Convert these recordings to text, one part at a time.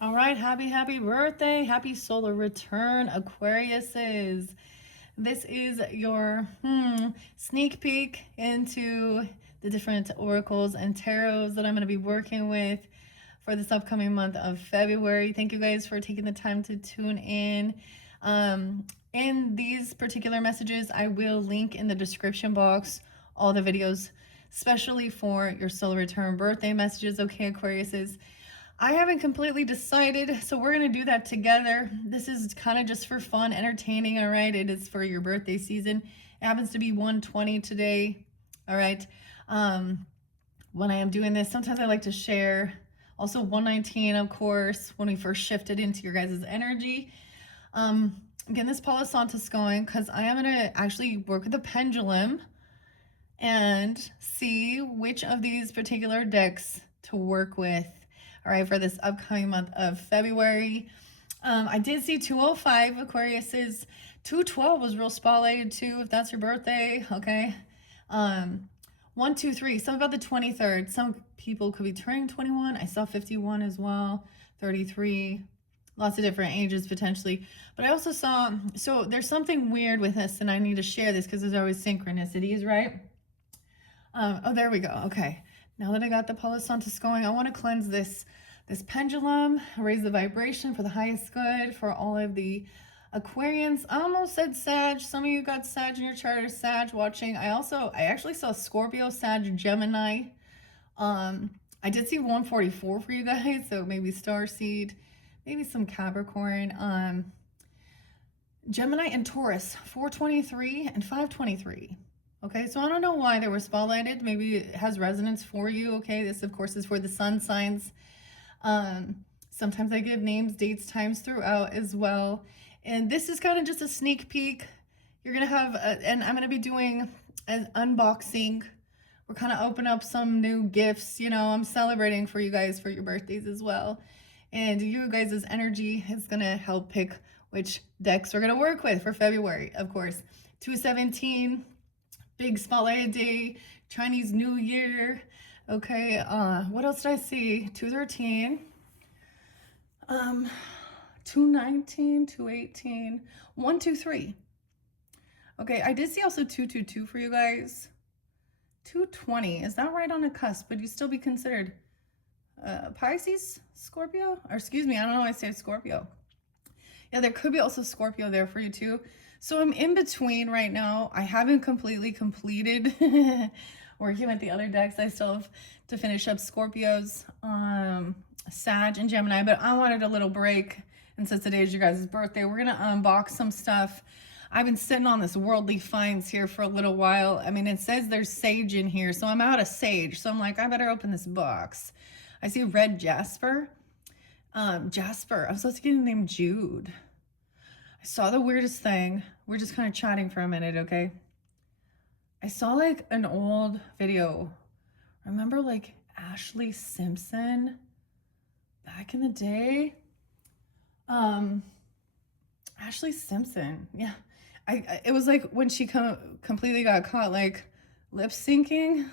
All right, happy birthday. Happy solar return, Aquariuses. This is your sneak peek into the different oracles and tarots that I'm going to be working with for this upcoming month of February. Thank you guys for taking the time to tune in. In these particular messages, I will link in the description box all the videos, especially for your solar return birthday messages. Okay, Aquariuses. I haven't completely decided, so we're going to do that together. This is kind of just for fun, entertaining, all right? It is for your birthday season. It happens to be 120 today, all right? When I am doing this, sometimes I like to share. Also 119, of course, when we first shifted into your guys' energy. I'm getting this Palo Santos going because I am going to actually work with the pendulum and see which of these particular decks to work with, all right, for this upcoming month of February. I did see 205 Aquarius's. 212 was real spotlighted too, if that's your birthday, okay? 123, some about the 23rd. Some people could be turning 21. I saw 51 as well, 33, lots of different ages potentially. But I also saw, so there's something weird with this, and I need to share this because there's always synchronicities, right? Oh, there we go. Okay. Now that I got the Palo Santos going, I want to cleanse this pendulum, raise the vibration for the highest good for all of the Aquarians. I almost said Sag. Some of you got Sag in your chart or Sag watching. I actually saw Scorpio, Sag, Gemini. I did see 144 for you guys, so maybe Starseed, maybe some Capricorn. Gemini and Taurus, 423 and 523. Okay, so I don't know why they were spotlighted. Maybe it has resonance for you. Okay, this of course is for the sun signs. Sometimes I give names, dates, times throughout as well. And this is kind of just a sneak peek. You're going to have, and I'm going to be doing an unboxing. We're kind of open up some new gifts. You know, I'm celebrating for you guys for your birthdays as well. And you guys' energy is going to help pick which decks we're going to work with for February, of course. 217, big spotlighted day, Chinese New Year. Okay, what else did I see? 213, 219, 218, 123. Okay, I did see also 222 for you guys. 220, is that right on the cusp? Would you still be considered Pisces, Scorpio? Or excuse me, I don't know why I say Scorpio. Yeah, there could be also Scorpio there for you too. So I'm in between right now. I haven't completely completed working with the other decks. I still have to finish up Scorpios, Sag, and Gemini, but I wanted a little break. And since today is your guys' birthday, we're going to unbox some stuff. I've been sitting on this worldly finds here for a little while. I mean, it says there's sage in here, so I'm out of sage. So I'm like, I better open this box. I see red jasper. Jasper. I'm supposed to get the name Jude. I saw the weirdest thing. We're just kind of chatting for a minute, okay? I saw like an old video. Remember like Ashley Simpson back in the day? Ashley Simpson. Yeah. It was like when she completely got caught like lip syncing.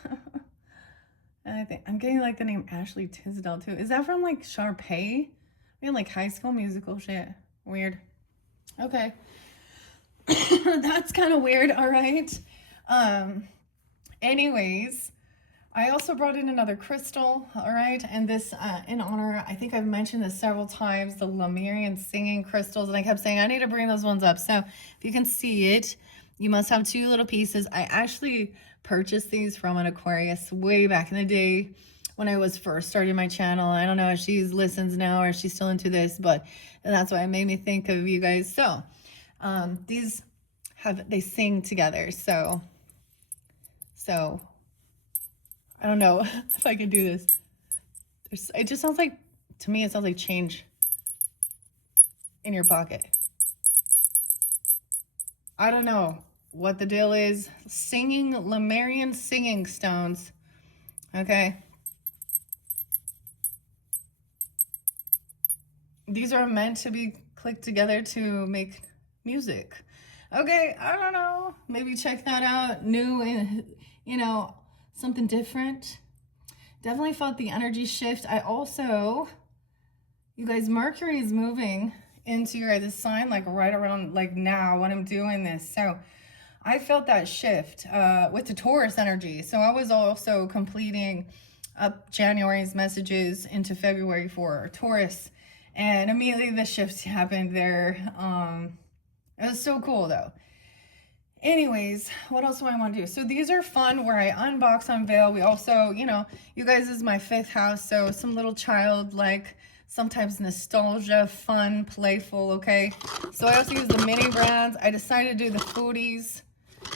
And I think I'm getting like the name Ashley Tisdale too. Is that from like Sharpay? I mean, like High School Musical shit. Weird. Okay. That's kind of weird. All right. Anyways, I also brought in another crystal. All right. And this, in honor, I think I've mentioned this several times, the Lemurian singing crystals. And I kept saying, I need to bring those ones up. So if you can see it, you must have two little pieces. I actually purchased these from an Aquarius way back in the day when I was first starting my channel. I don't know if she listens now or if she's still into this, but that's why it made me think of you guys. So these they sing together. So I don't know if I can do this. It just sounds like, to me, it sounds like change in your pocket. I don't know what the deal is. Singing, Lemurian singing stones. Okay. These are meant to be clicked together to make music. Okay, I don't know. Maybe check that out. New and, you know, something different. Definitely felt the energy shift. I also, You guys, Mercury is moving into your guys' sign like right around like now when I'm doing this. So I felt that shift with the Taurus energy. So I was also completing up January's messages into February for Taurus. And immediately the shift happened there. It was so cool though. Anyways, what else do I want to do? So these are fun where I unbox, unveil. We also, you know, you guys is my 5th house. So some little child like sometimes nostalgia, fun, playful, okay? So I also use the mini brands. I decided to do the foodies.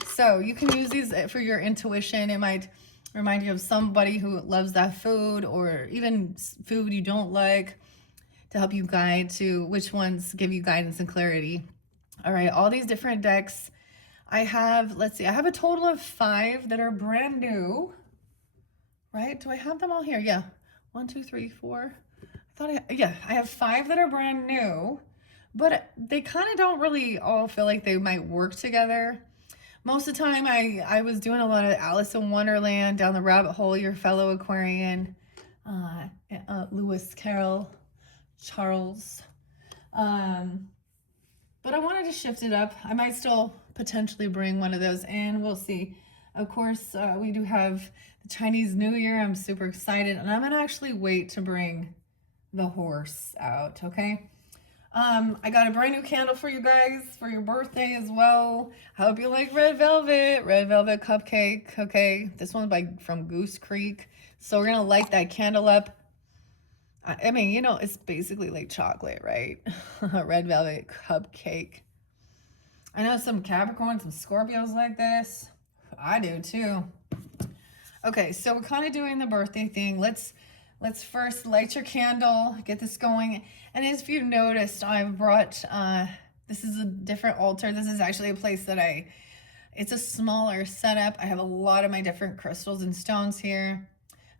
So you can use these for your intuition. It might remind you of somebody who loves that food or even food you don't like to help you guide to which ones give you guidance and clarity. All right, all these different decks. I have, let's see, I have a total of 5 that are brand new, right? Do I have them all here? Yeah. 1, 2, 3, 4. Yeah, I have 5 that are brand new, but they kind of don't really all feel like they might work together. Most of the time, I was doing a lot of Alice in Wonderland, Down the Rabbit Hole, your fellow Aquarian, Lewis Carroll, Charles. But I wanted to shift it up. I might still potentially bring one of those in. We'll see. Of course, we do have the Chinese New Year. I'm super excited. And I'm going to actually wait to bring the horse out, okay? I got a brand new candle for you guys for your birthday as well. I hope you like red velvet cupcake, okay? This one's from Goose Creek. So we're gonna light that candle up. I mean, you know, it's basically like chocolate, right? Red velvet cupcake. I know some Capricorns, some Scorpios like this. I do too. Okay, so we're kind of doing the birthday thing. Let's first light your candle, get this going. And as you noticed, I've brought, this is a different altar. This is actually a place that it's a smaller setup. I have a lot of my different crystals and stones here.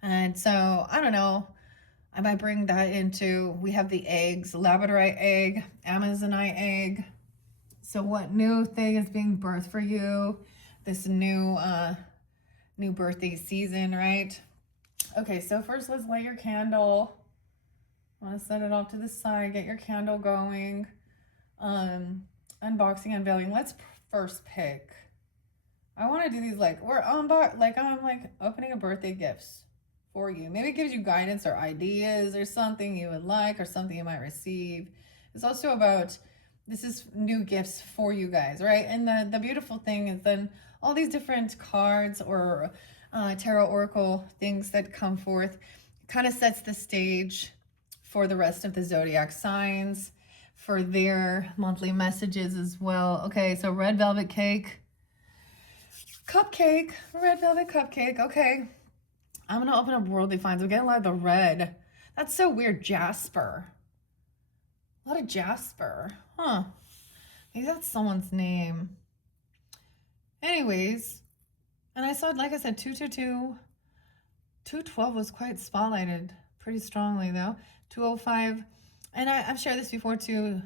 And so, I don't know, I might bring that into, we have the eggs, labradorite egg, amazonite egg. So what new thing is being birthed for you? This new birthday season, right? Okay, so first let's light your candle. I want to set it off to the side, get your candle going. Unboxing, unveiling. Let's first pick. I want to do these like I'm like opening a birthday gifts for you. Maybe it gives you guidance or ideas or something you would like or something you might receive. It's also about, this is new gifts for you guys, right? And the beautiful thing is then all these different cards or tarot oracle things that come forth kind of sets the stage for the rest of the zodiac signs for their monthly messages as well. Okay, so red velvet cake, cupcake, red velvet cupcake. Okay, I'm gonna open up worldly finds. We're getting a lot of the red. That's so weird. Jasper, a lot of jasper, huh? Maybe that's someone's name. Anyways, and I saw, like I said, 222, 212 was quite spotlighted pretty strongly though. 205, and I've shared this before too,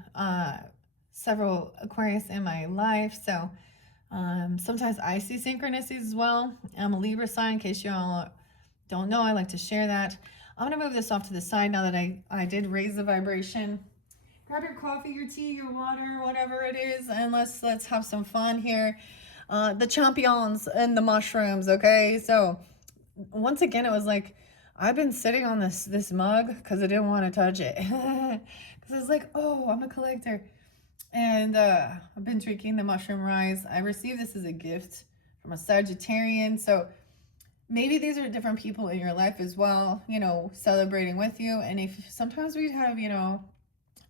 several Aquarius in my life. So sometimes I see synchronicities as well. I'm a Libra sign, in case you all don't know. I like to share that. I'm gonna move this off to the side now that I did raise the vibration. Grab your coffee, your tea, your water, whatever it is, and let's have some fun here. The champignons and the mushrooms, okay? So once again, it was like, I've been sitting on this mug because I didn't want to touch it. Because it's like, oh, I'm a collector. And I've been drinking the mushroom rise. I received this as a gift from a Sagittarian. So maybe these are different people in your life as well, you know, celebrating with you. And if sometimes we have, you know,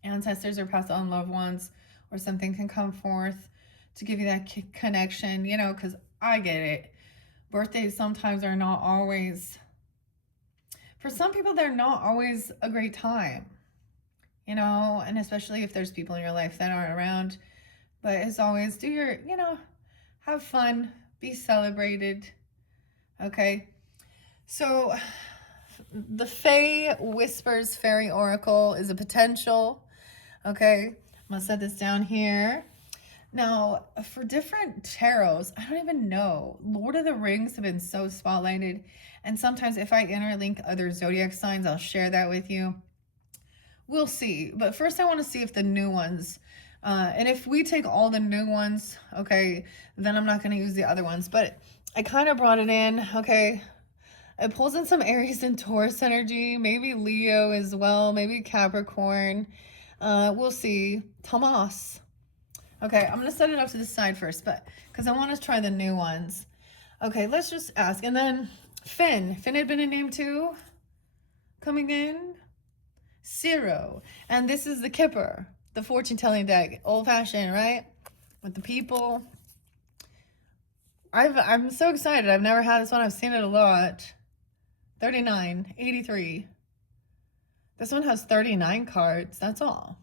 ancestors or passed on loved ones or something can come forth to give you that connection, you know, because I get it. Birthdays sometimes are not always, for some people, they're not always a great time, you know, and especially if there's people in your life that aren't around. But as always, do your, you know, have fun, be celebrated, okay? So the Fae Whispers Fairy Oracle is a potential, okay? I'm gonna set this down here. Now, for different tarots, I don't even know. Lord of the Rings have been so spotlighted. And sometimes if I interlink other zodiac signs, I'll share that with you. We'll see. But first I want to see if the new ones, and if we take all the new ones, okay, then I'm not going to use the other ones. But I kind of brought it in, okay. It pulls in some Aries and Taurus energy, maybe Leo as well, maybe Capricorn. We'll see. Tomas. Okay, I'm going to set it up to the side first, but because I want to try the new ones. Okay, let's just ask. And then Finn. Finn had been a name too. Coming in. Zero. And this is the Kipper, the fortune telling deck. Old fashioned, right? With the people. I'm so excited. I've never had this one. I've seen it a lot. 39, 83. This one has 39 cards. That's all.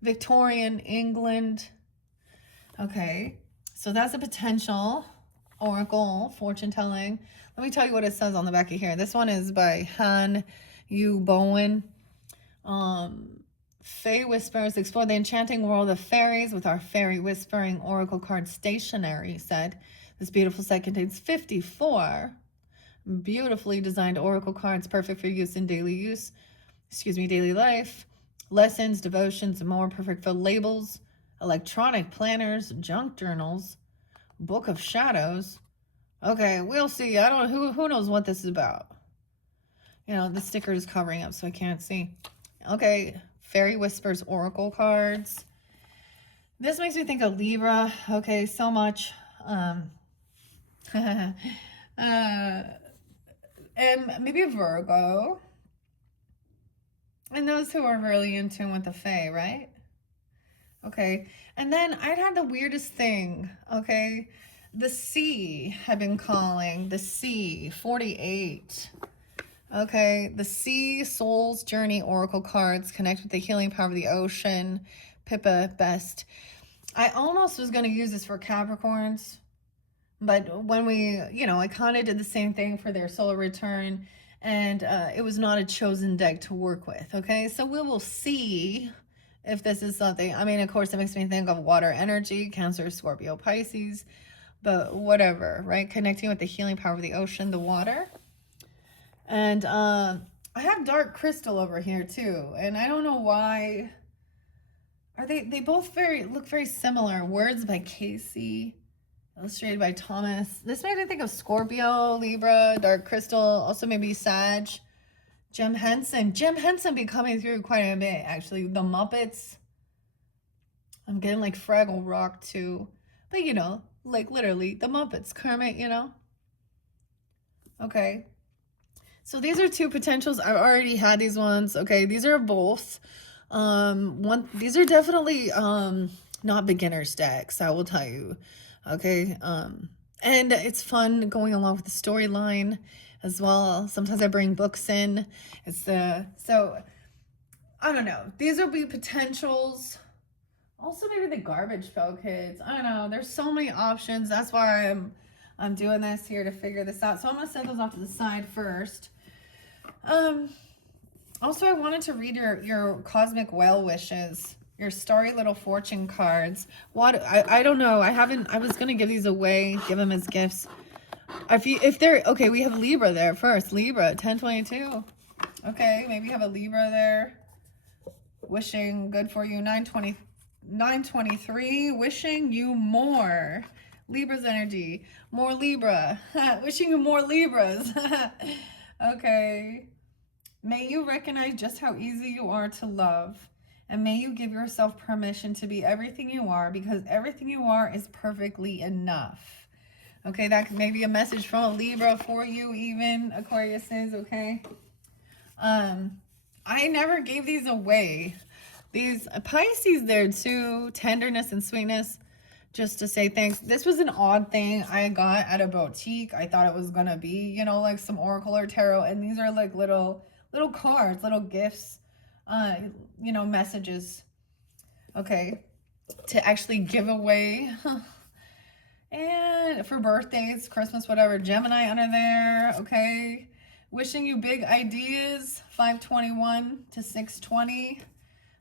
Victorian, England. Okay. So that's a potential oracle, fortune telling. Let me tell you what it says on the back of here. This one is by Han Yu Bowen. Fae Whispers explore the enchanting world of fairies with our fairy whispering oracle card stationery set. This beautiful set contains 54 beautifully designed oracle cards, perfect for use in daily life, lessons, devotions, and more, perfect for labels, electronic planners, junk journals, book of shadows. Okay, we'll see. I don't know who knows what this is about. You know, the sticker is covering up so I can't see. Okay, Fairy Whispers Oracle cards. This makes me think of Libra. Okay, so much. And maybe a Virgo. And those who are really in tune with the Fae, right? Okay, and then I'd had the weirdest thing, okay? The sea had been calling, the sea, 48. Okay, the Sea Soul's Journey Oracle cards connect with the healing power of the ocean. Pippa Best. I almost was going to use this for Capricorns, but when we, you know, I kind of did the same thing for their solar return, and it was not a chosen deck to work with, okay? So we will see if this is something. I mean, of course, it makes me think of water energy, Cancer, Scorpio, Pisces, but whatever, right? Connecting with the healing power of the ocean, the water. And I have dark crystal over here too, and I don't know why. Are they both look very similar. Words by Casey, illustrated by Thomas. This made me think of Scorpio, Libra, dark crystal, also maybe Sag. Jim Henson be coming through quite a bit actually. The Muppets. I'm getting like Fraggle Rock too, but you know, like literally the Muppets, Kermit, you know. Okay. So these are two potentials. I've already had these ones. Okay, these are both. These are definitely not beginner's decks, I will tell you. Okay, and it's fun going along with the storyline as well. Sometimes I bring books in. So I don't know. These will be potentials. Also, maybe the Garbage Pail Kids. I don't know. There's so many options. That's why I'm doing this here to figure this out. So I'm gonna set those off to the side first. Also, I wanted to read your cosmic well wishes, your starry little fortune cards. What I don't know. I was gonna give these away, give them as gifts. If they're okay, we have Libra there first. Libra 1022. Okay, maybe you have a Libra there. Wishing good for you. 923. Wishing you more. Libra's energy. More Libra. Wishing you more Libras. Okay. May you recognize just how easy you are to love. And may you give yourself permission to be everything you are, because everything you are is perfectly enough. Okay, that may be a message from a Libra for you even, Aquariuses, okay? I never gave these away. These Pisces there too, tenderness and sweetness, just to say thanks. This was an odd thing I got at a boutique. I thought it was gonna be, you know, like some oracle or tarot, and these are like little cards, little gifts, you know, messages, okay, to actually give away. And for birthdays, Christmas, whatever, Gemini under there, okay. Wishing you big ideas, 521 to 620.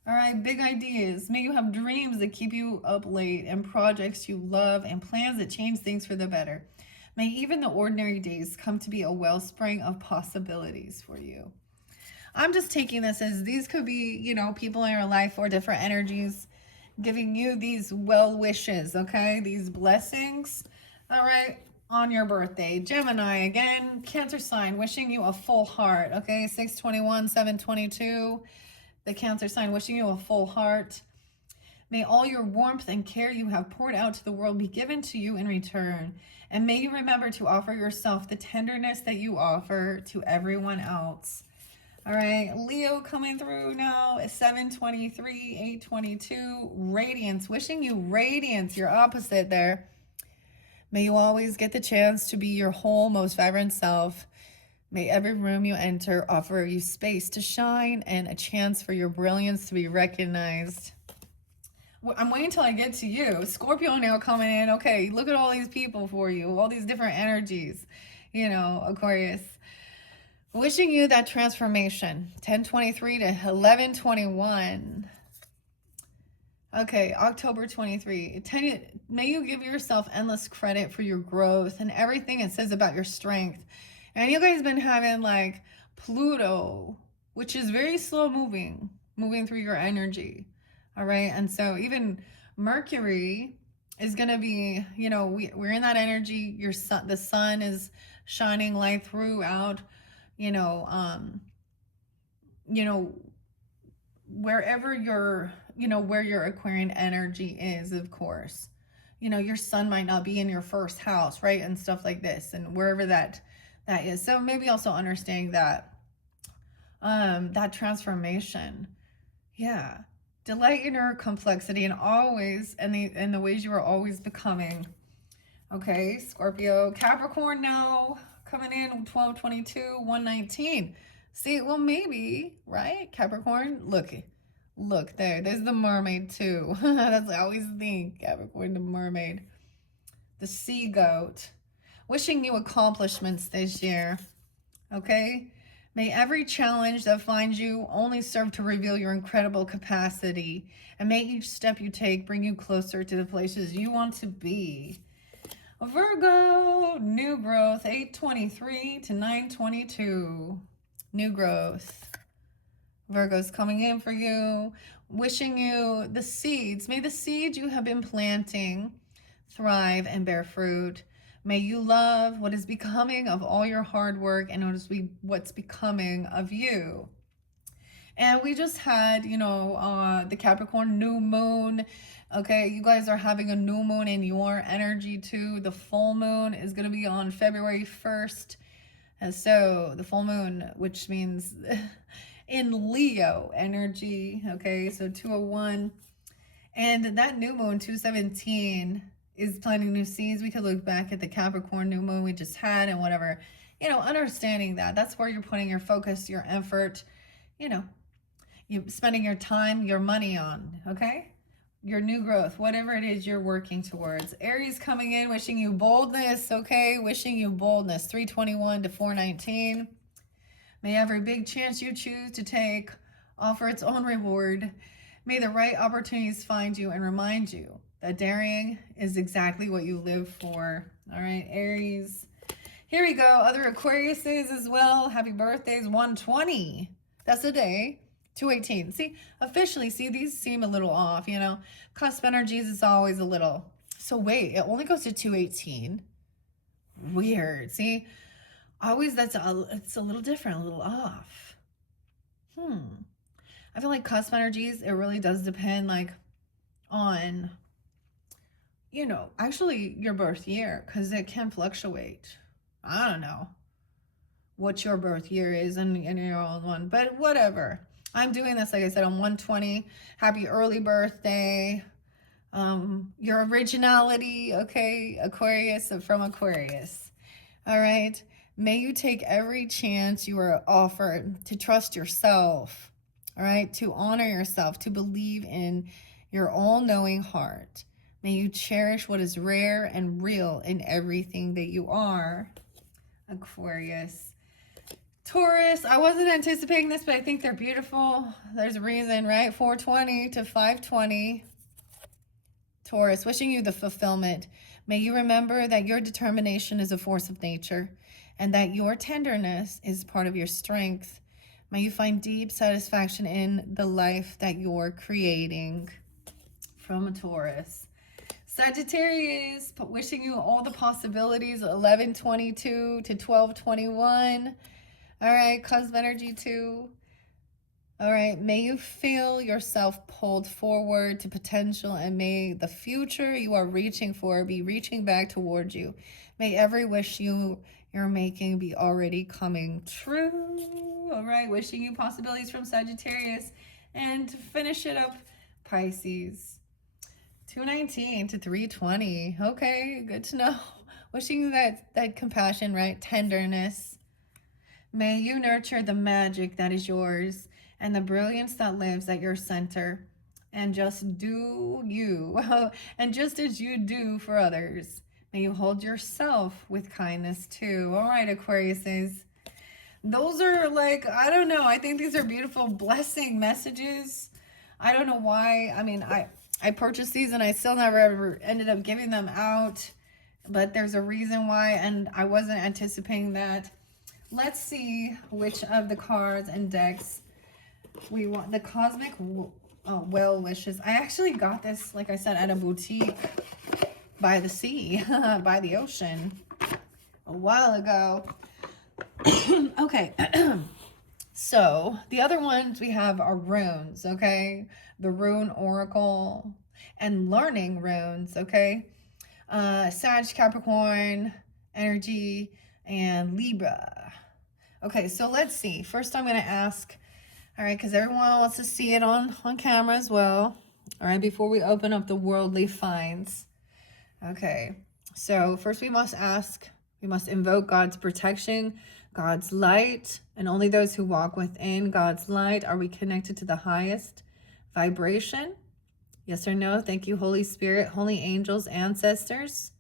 All right, big ideas. May you have dreams that keep you up late, and projects you love, and plans that change things for the better. May even the ordinary days come to be a wellspring of possibilities for you. I'm just taking this as these could be, you know, people in your life or different energies giving you these well wishes, okay? These blessings, all right, on your birthday. Gemini, again, Cancer sign, wishing you a full heart, okay? 621, 722, the Cancer sign, wishing you a full heart. May all your warmth and care you have poured out to the world be given to you in return. And may you remember to offer yourself the tenderness that you offer to everyone else. All right, Leo coming through now, 723, 822, radiance, wishing you radiance, your opposite there. May you always get the chance to be your whole, most vibrant self. May every room you enter offer you space to shine and a chance for your brilliance to be recognized. I'm waiting until I get to you. Scorpio now coming in. Okay, look at all these people for you, all these different energies, you know, Aquarius. Wishing you that transformation. 1023 to 1121. Okay, October 23. May you give yourself endless credit for your growth and everything it says about your strength. And you guys been having like Pluto, which is very slow moving through your energy. All right. And so even Mercury is going to be, you know, we're in that energy. Your sun, the sun is shining light throughout, you know, wherever your, you know, where your Aquarian energy is, of course, you know, your sun might not be in your first house, right? And stuff like this, and wherever that is. So maybe also understanding that, that transformation. Yeah. Delight in your complexity and always, and the ways you are always becoming. Okay, Scorpio, Capricorn now coming in 1222, 119. See, well, maybe, right? Capricorn, look there's the mermaid too. That's what I always think, Capricorn, the mermaid. The sea goat. Wishing you accomplishments this year, okay? May every challenge that finds you only serve to reveal your incredible capacity, and may each step you take bring you closer to the places you want to be. Virgo, new growth, 823 to 922. New growth. Virgo's coming in for you, wishing you the seeds. May the seeds you have been planting thrive and bear fruit. May you love what is becoming of all your hard work and what's becoming of you. And we just had, you know, the Capricorn new moon. Okay, you guys are having a new moon in your energy too. The full moon is going to be on February 1st. And so the full moon, which means in Leo energy. Okay, so 201. And that new moon, 217, is planting new seeds. We could look back at the Capricorn new moon we just had and whatever, you know, understanding that that's where you're putting your focus, your effort, you know, you spending your time, your money on, okay? Your new growth, whatever it is you're working towards. Aries coming in, wishing you boldness, okay? Wishing you boldness, 321 to 419. May every big chance you choose to take offer its own reward. May the right opportunities find you and remind you that daring is exactly what you live for. All right, Aries. Here we go. Other Aquariuses as well. Happy birthdays. 120. That's the day. 218. See, officially, see, these seem a little off, you know. Cusp energies is always a little. So wait, it only goes to 218. Weird. See, always it's a little different, a little off. I feel like cusp energies, it really does depend like on, you know, actually your birth year, because it can fluctuate. I don't know what your birth year is in your own one, but whatever. I'm doing this, like I said, on 120. Happy early birthday. Your originality, okay, Aquarius, from Aquarius. All right. May you take every chance you are offered to trust yourself, all right, to honor yourself, to believe in your all-knowing heart. May you cherish what is rare and real in everything that you are, Aquarius. Taurus, I wasn't anticipating this, but I think they're beautiful. There's a reason, right? 420 to 520. Taurus, wishing you the fulfillment. May you remember that your determination is a force of nature and that your tenderness is part of your strength. May you find deep satisfaction in the life that you're creating. From a Taurus. Sagittarius, wishing you all the possibilities. 11/22 to 12/21. All right, cosmic energy 2. All right, may you feel yourself pulled forward to potential, and may the future you are reaching for be reaching back towards you. May every wish you're making be already coming true. All right, wishing you possibilities from Sagittarius. And to finish it up, Pisces. 219 to 320. Okay, good to know. Wishing you that compassion, right? Tenderness. May you nurture the magic that is yours and the brilliance that lives at your center. And just do you. And just as you do for others, may you hold yourself with kindness too. All right, Aquariuses. Those are like, I don't know. I think these are beautiful blessing messages. I don't know why. I mean, I purchased these and I still never ever ended up giving them out. But there's a reason why, and I wasn't anticipating that. Let's see which of the cards and decks we want. The Cosmic Well Wishes. I actually got this, like I said, at a boutique by the sea, by the ocean, a while ago. Okay. So the other ones we have are runes, okay? The rune oracle and learning runes, okay? Sag, Capricorn, energy, and Libra. Okay, so let's see. First, I'm going to ask, all right, because everyone wants to see it on camera as well. All right, before we open up the worldly finds. Okay, so first we must ask, we must invoke God's protection, God's light, and only those who walk within God's light are we connected to the highest vibration. Yes or no? Thank you, Holy Spirit, holy angels, ancestors.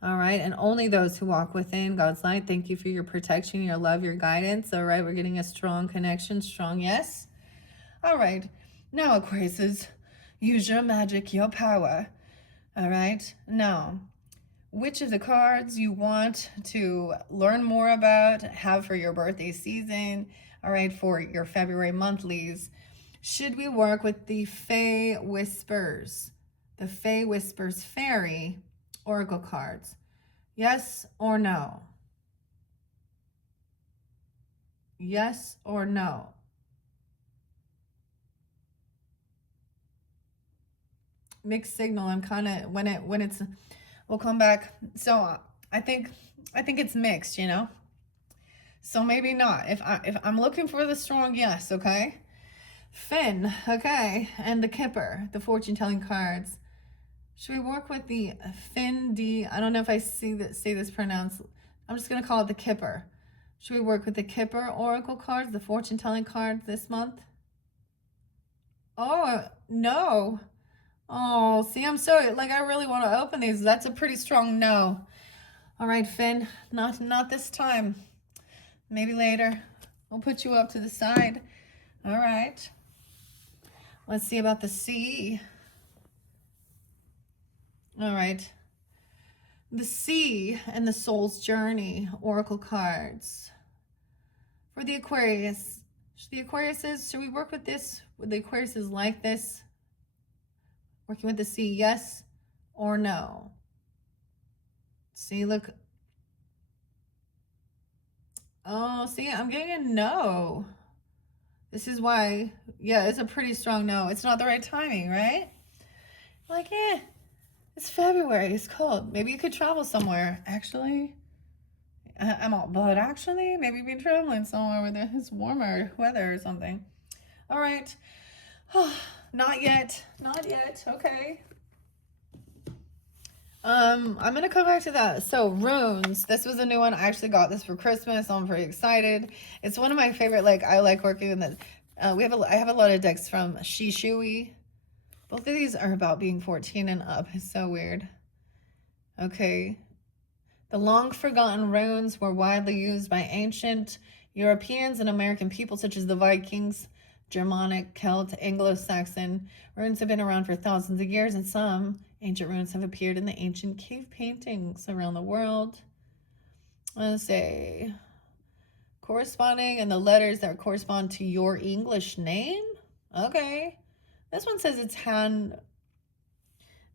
All right, and only those who walk within God's light. Thank you for your protection, your love, your guidance. All right, we're getting a strong connection, strong yes. All right, now Aquarius, use your magic, your power. All right, now, which of the cards you want to learn more about, have for your birthday season, all right, for your February monthlies. Should we work with the Fae Whispers? The Fae Whispers Fairy Oracle cards. Yes or no? Yes or no? Mixed signal. I'm kind of, when it's, we'll come back. So I think it's mixed, you know? So maybe not. If I'm looking for the strong yes, okay? Finn, okay, and the Kipper, the fortune telling cards. Should we work with the Finn D? I don't know if I say this pronounced. I'm just gonna call it the Kipper. Should we work with the Kipper oracle cards, the fortune telling cards this month? Oh no. Oh, see, I'm so like I really want to open these. That's a pretty strong no. All right, Finn, not this time. Maybe later. I'll put you up to the side. All right. Let's see about the sea. All right. The sea and the soul's journey, oracle cards. For the Aquarius, should we work with this? Would the Aquariuses like this? Working with the sea, yes or no? See, look. Oh, see, I'm getting a no. This is why, yeah, it's a pretty strong no. It's not the right timing, right? Like, it's February, it's cold. Maybe you could travel somewhere. Actually, but actually, maybe be traveling somewhere where there's warmer weather or something. All right. Not yet. Okay. I'm gonna come back to that. So runes, this was a new one. I actually got this for Christmas, so I'm pretty excited. It's one of my favorite, like I like working in the I have a lot of decks from Shishui. Both of these are about being 14 and up. It's so weird. Okay. The long forgotten runes were widely used by ancient Europeans and American people such as the Vikings, Germanic, Celt, Anglo-Saxon. Runes have been around for thousands of years, and some ancient runes have appeared in the ancient cave paintings around the world. Let's say corresponding and the letters that correspond to your English name. Okay. This one says it's Han.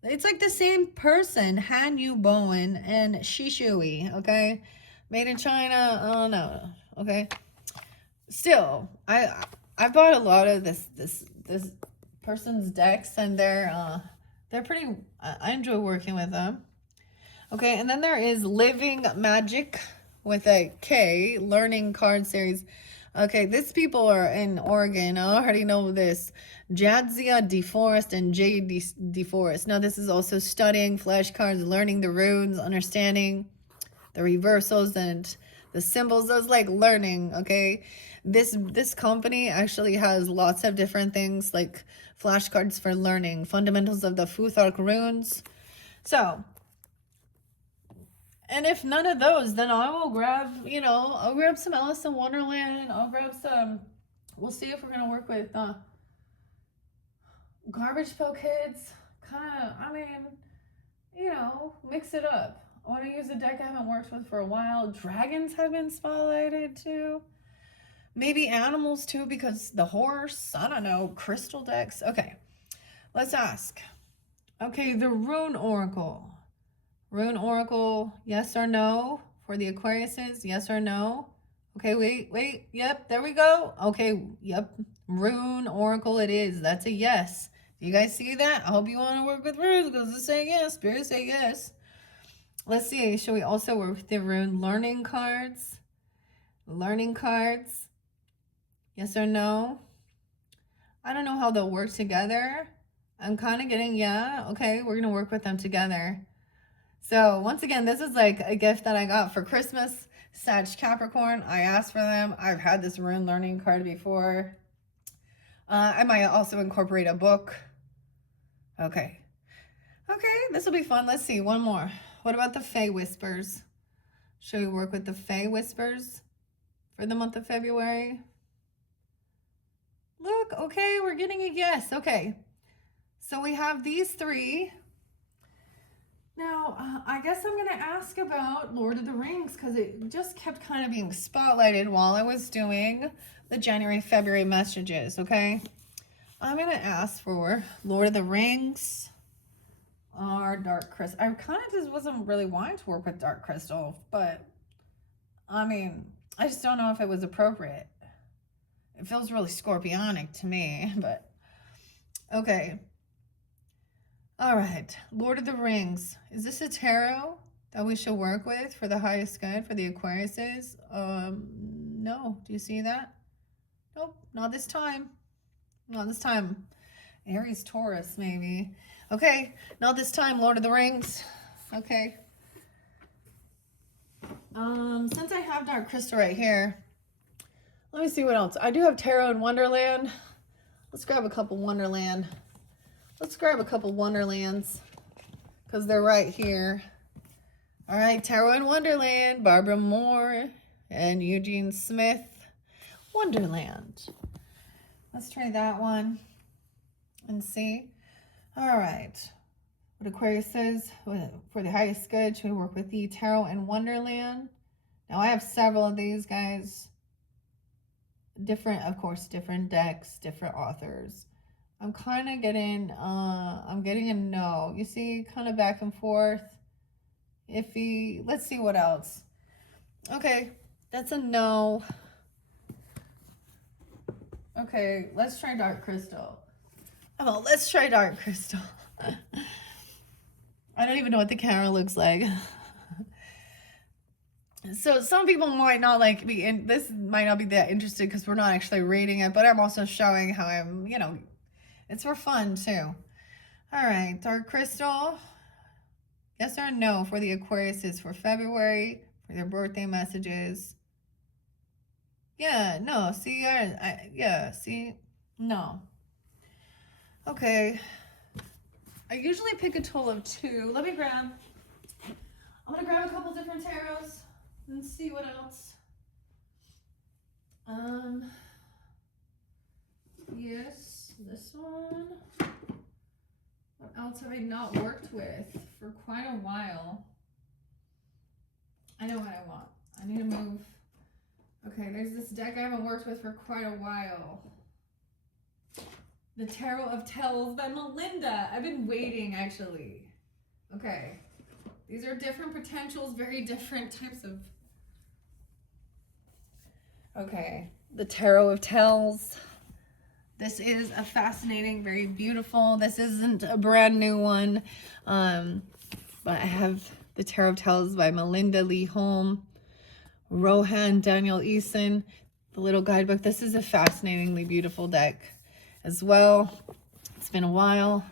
It's like the same person, Han Yu Bowen and Shishui. Okay. Made in China. Oh no. Okay. Still, I bought a lot of this person's decks, and they're pretty. I enjoy working with them. Okay, and then there is Living Magic with a K, Learning Card Series. Okay, these people are in Oregon. I already know this. Jadzia DeForest and Jay DeForest. Now, this is also studying flashcards, learning the runes, understanding the reversals and the symbols. Those like learning, okay? This company actually has lots of different things like flashcards for learning, fundamentals of the Futhark runes. So, and if none of those, then I will grab, I'll grab some Alice in Wonderland. I'll grab some, we'll see if we're going to work with Garbage Pail Kids. Kind of, mix it up. I want to use a deck I haven't worked with for a while. Dragons have been spotlighted too. Maybe animals too, because the horse, I don't know, crystal decks. Okay, let's ask. Okay, the Rune Oracle. Rune Oracle, yes or no? For the Aquariuses, yes or no? Okay, wait. Yep, there we go. Okay, yep. Rune Oracle it is. That's a yes. Do you guys see that? I hope you want to work with runes because it's saying yes. Spirit say yes. Let's see. Should we also work with the Rune Learning cards? Learning cards. Yes or no? I don't know how they'll work together. I'm kind of getting, yeah. Okay, we're going to work with them together. So once again, this is like a gift that I got for Christmas. Sag Capricorn. I asked for them. I've had this Rune Learning card before. I might also incorporate a book. Okay, this will be fun. Let's see, one more. What about the Fae Whispers? Should we work with the Fae Whispers for the month of February? Look, okay, we're getting a yes. Okay, so we have these three. Now, I guess I'm going to ask about Lord of the Rings because it just kept kind of being spotlighted while I was doing the January, February messages, okay? I'm going to ask for Lord of the Rings or Dark Crystal. I kind of just wasn't really wanting to work with Dark Crystal, but, I just don't know if it was appropriate. It feels really scorpionic to me, but, okay. All right, Lord of the Rings. Is this a tarot that we should work with for the highest good for the Aquariuses? No. Do you see that? Nope, not this time. Not this time. Aries, Taurus, maybe. Okay, not this time, Lord of the Rings. Okay. Since I have Dark Crystal right here, let me see what else. I do have Tarot and Wonderland. Let's grab a couple Wonderland. Let's grab a couple Wonderlands because they're right here. All right, Tarot and Wonderland, Barbara Moore and Eugene Smith. Wonderland. Let's try that one and see. All right. What Aquarius says, for the highest good, should we work with the Tarot and Wonderland? Now, I have several of these guys. Different, of course, different decks, different authors. I'm kind of getting, I'm getting a no. You see, kind of back and forth. Iffy. Let's see what else. Okay, that's a no. Okay, let's try Dark Crystal. Oh, let's try Dark Crystal. I don't even know what the camera looks like. So some people might not like be in, this might not be that interested because we're not actually reading it, but I'm also showing how I'm, it's for fun too. All right, Dark Crystal. Yes or no for the Aquariuses for February, for their birthday messages. Yeah, no, see, yeah, see, no. Okay. I usually pick a total of 2. I'm going to grab a couple different tarots and see what else. Yes, this one. What else have I not worked with for quite a while? I know what I want. I need to move. Okay, there's this deck I haven't worked with for quite a while. The Tarot of Tells by Melinda. I've been waiting, actually. Okay. These are different potentials, very different types of... Okay. The Tarot of Tells. This is a fascinating, very beautiful. This isn't a brand new one. But I have the Tarot of Tells by Melinda Lee Holm, Rohan Daniel Eason, the little guidebook. This is a fascinatingly beautiful deck as well. It's been a while.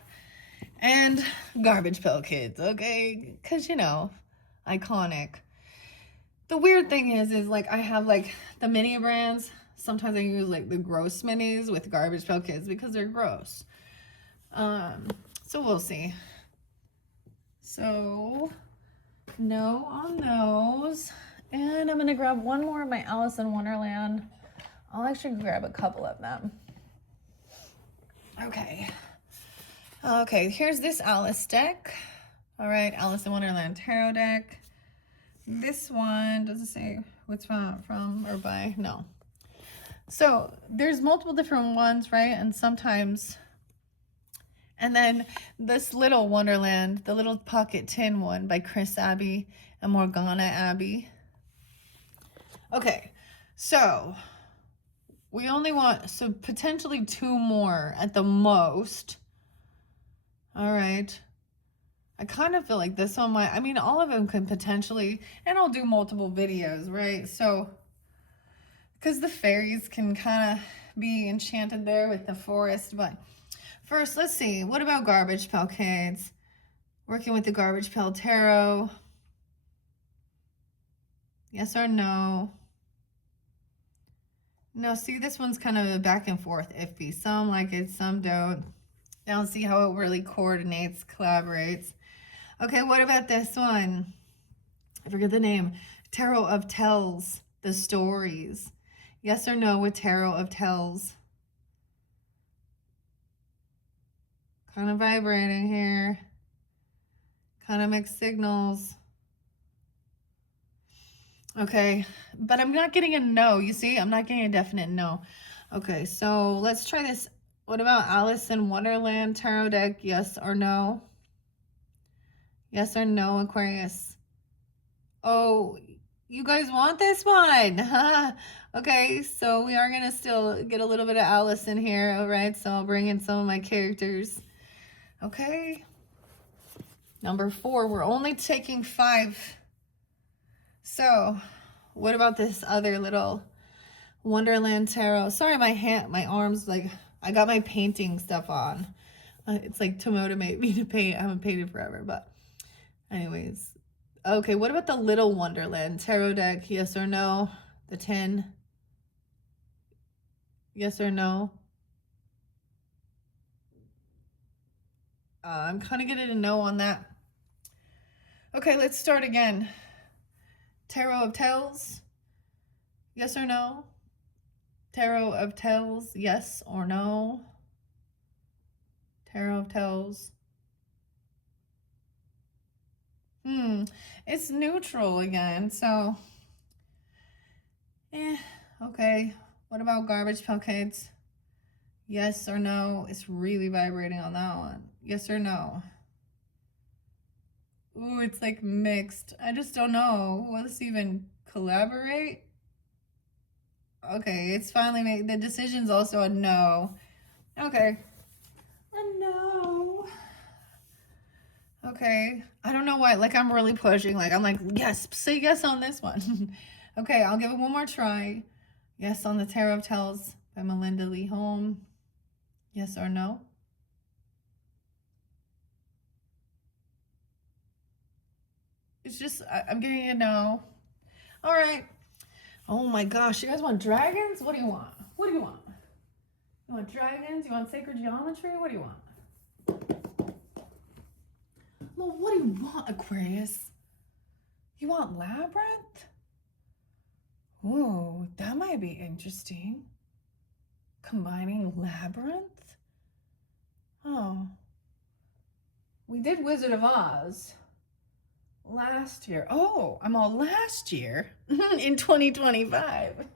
And Garbage Pail Kids, okay? Because, you know, iconic. The weird thing is like I have like the mini brands. Sometimes I use like the gross minis with Garbage Pail Kids because they're gross. So we'll see. So no on those. And I'm gonna grab one more of my Alice in Wonderland. I'll actually grab a couple of them. Okay. Okay, here's this Alice deck. All right, Alice in Wonderland tarot deck. This one, does it say what's from or by? No. So there's multiple different ones, right? And sometimes, and then this little Wonderland, the little pocket tin one by Chris Abbey and Morgana Abbey. Okay, so we only want, so potentially 2 more at the most. All right. I kind of feel like this one might, I mean, all of them could potentially, and I'll do multiple videos, right? So, because the fairies can kind of be enchanted there with the forest. But first, let's see. What about Garbage Pail Kids? Working with the Garbage Pail Tarot. Yes or no? No, see, this one's kind of a back and forth iffy. Some like it, some don't. I don't see how it really coordinates, collaborates. Okay, what about this one? I forget the name. Tarot of Tells, the stories. Yes or no with Tarot of Tells? Kind of vibrating here. Kind of mixed signals. Okay, but I'm not getting a no. You see, I'm not getting a definite no. Okay, so let's try this. What about Alice in Wonderland tarot deck? Yes or no? Yes or no, Aquarius? Oh, you guys want this one? Okay, so we are going to still get a little bit of Alice in here, all right? So I'll bring in some of my characters. Okay. Number 4, we're only taking 5. So what about this other little Wonderland tarot? Sorry, my arms, like, I got my painting stuff on. It's like to motivate me to paint. I haven't painted forever, but anyways. Okay, what about the little Wonderland tarot deck? Yes or no? The 10. Yes or no? I'm kind of getting a no on that. Okay, let's start again. Tarot of Tells. Yes or no? Tarot of Tells. Yes or no? Tarot of Tells. It's neutral again, so okay. What about Garbage Pail Kids? Yes or no? It's really vibrating on that one. Yes or no? Ooh, it's like mixed. I just don't know. Will this even collaborate? Okay, it's finally made. The decision's also a no. Okay. A no. Okay. I don't know why. Like, I'm really pushing. Like, I'm like, yes, say yes on this one. Okay, I'll give it one more try. Yes on the Tarot of Tells by Melinda Lee Holm. Yes or no? It's just, I'm getting a no. All right. Oh my gosh, you guys want dragons? What do you want? What do you want? You want dragons? You want sacred geometry? What do you want? Well, what do you want, Aquarius? You want labyrinth? Ooh, that might be interesting. Combining labyrinth? Oh. We did Wizard of Oz last year. Oh, I'm all last year in 2025.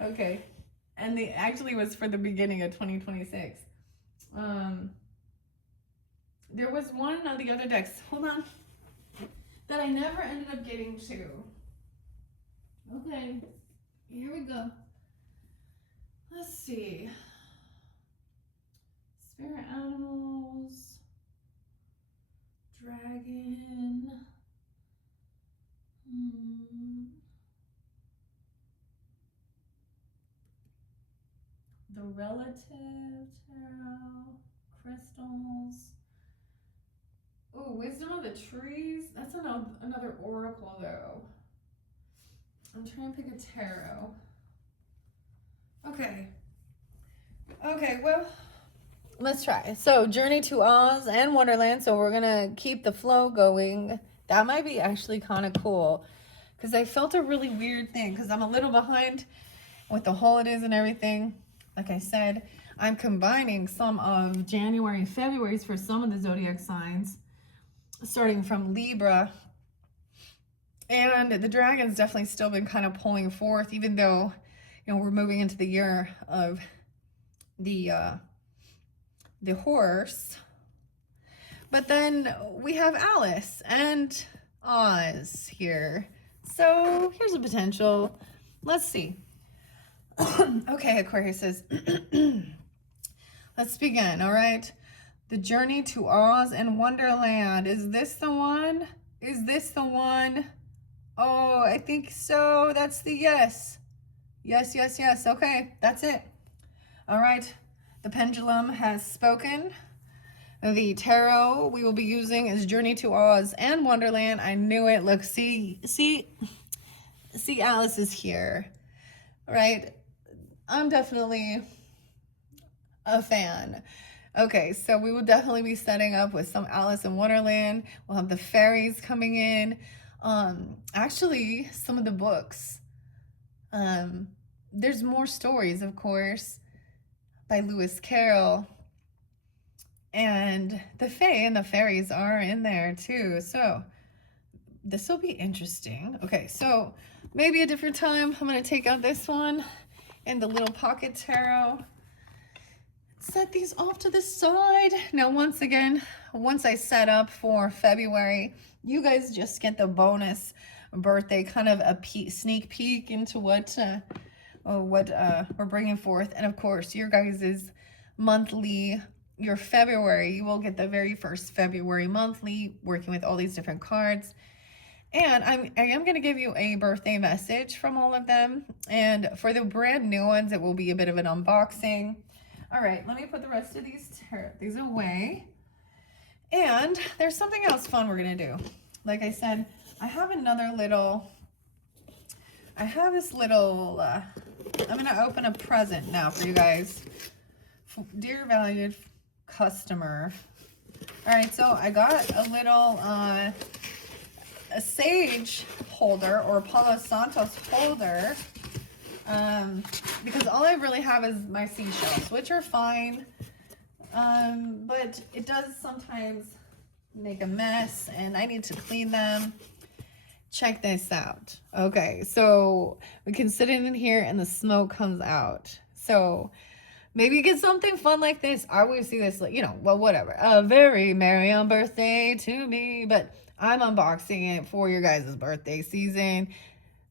Okay. And the actually was for the beginning of 2026. There was one of the other decks, hold on, that I never ended up getting to. Okay, here we go. Let's see. Spirit animals, dragon. The relative tarot, crystals. Oh, wisdom of the trees. That's another oracle though. I'm trying to pick a tarot. Okay. Okay, well, let's try. So, Journey to Oz and Wonderland. So, we're going to keep the flow going. That might be actually kind of cool. Because I felt a really weird thing. Because I'm a little behind with the holidays and everything. Like I said, I'm combining some of January and February's for some of the zodiac signs. Starting from Libra. And the dragon's definitely still been kind of pulling forth. Even though, you know, we're moving into the year of the horse. But then we have Alice and Oz here. So here's a potential. Let's see. Okay, Aquarius says, let's begin, all right? The journey to Oz and Wonderland. Is this the one? Is this the one? Oh, I think so. That's the yes. Yes, yes, yes. Okay, that's it. All right. The pendulum has spoken. The tarot we will be using is Journey to Oz and Wonderland. I knew it. Look, see, Alice is here. All right. I'm definitely a fan. Okay, so we will definitely be setting up with some Alice in Wonderland. We'll have the fairies coming in. Actually, some of the books. There's more stories, of course, by Lewis Carroll. And the fae and the fairies are in there too. So this will be interesting. Okay, so maybe a different time. I'm going to take out this one and the little pocket tarot. Set these off to the side. Now, once again, once I set up for February, you guys just get the bonus birthday, kind of a sneak peek into what we're bringing forth. And of course, your guys' monthly, your February, you will get the very first February monthly, working with all these different cards. And I am going to give you a birthday message from all of them. And for the brand new ones, it will be a bit of an unboxing. All right, let me put the rest of these away. And there's something else fun we're going to do. Like I said, I have this little, I'm going to open a present now for you guys. Dear valued customer. All right, so I got a little, a sage holder or Palo Santos holder. Because all I really have is my seashells, which are fine. But it does sometimes make a mess and I need to clean them. Check this out. Okay, so we can sit in here and the smoke comes out. So maybe get something fun like this. I always see this, like, you know, well, whatever. A very merry on birthday to me. But I'm unboxing it for your guys' birthday season.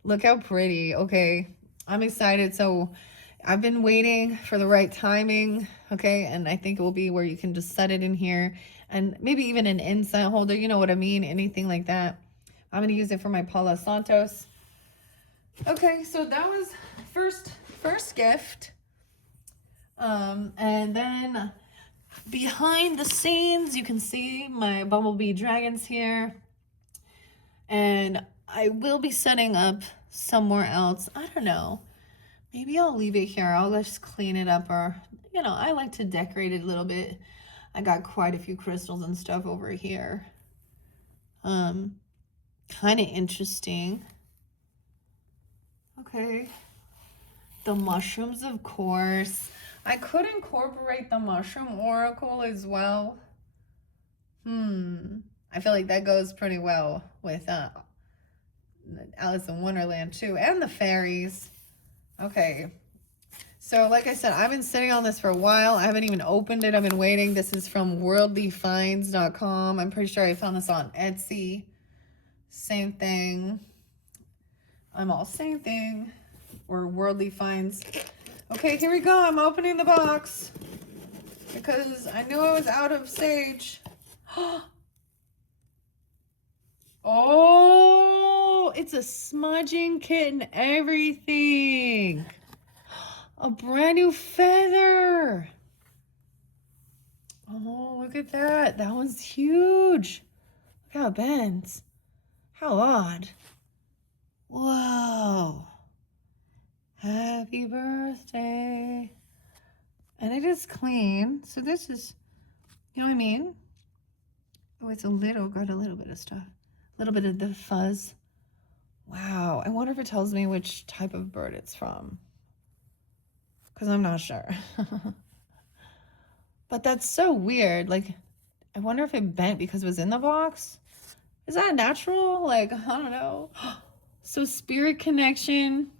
Look how pretty. Okay, I'm excited. So I've been waiting for the right timing. Okay, and I think it will be where you can just set it in here. And maybe even an incense holder. You know what I mean? Anything like that. I'm going to use it for my Palo Santos. Okay, so that was first gift. And then behind the scenes, you can see my bumblebee dragons here. And I will be setting up somewhere else. I don't know. Maybe I'll leave it here. I'll just clean it up, or, you know, I like to decorate it a little bit. I got quite a few crystals and stuff over here. Kind of interesting. Okay. The mushrooms, of course. I could incorporate the mushroom oracle as well. I feel like that goes pretty well with Alice in Wonderland too, and the fairies. Okay. So like I said, I've been sitting on this for a while. I haven't even opened it. I've been waiting. This is from worldlyfinds.com. I'm pretty sure I found this on Etsy. Same thing. I'm all same thing. Or Worldly Finds. Okay, here we go. I'm opening the box. Because I knew I was out of sage. Oh, it's a smudging kit and everything. A brand new feather. Oh, look at that. That one's huge. Look how it bends. How odd. Whoa. Happy birthday. And it is clean. So this is, you know what I mean? Oh, it's got a little bit of stuff. A little bit of the fuzz. Wow. I wonder if it tells me which type of bird it's from. Because I'm not sure. But that's so weird. Like, I wonder if it bent because it was in the box. Is that natural? Like, I don't know. So spirit connection.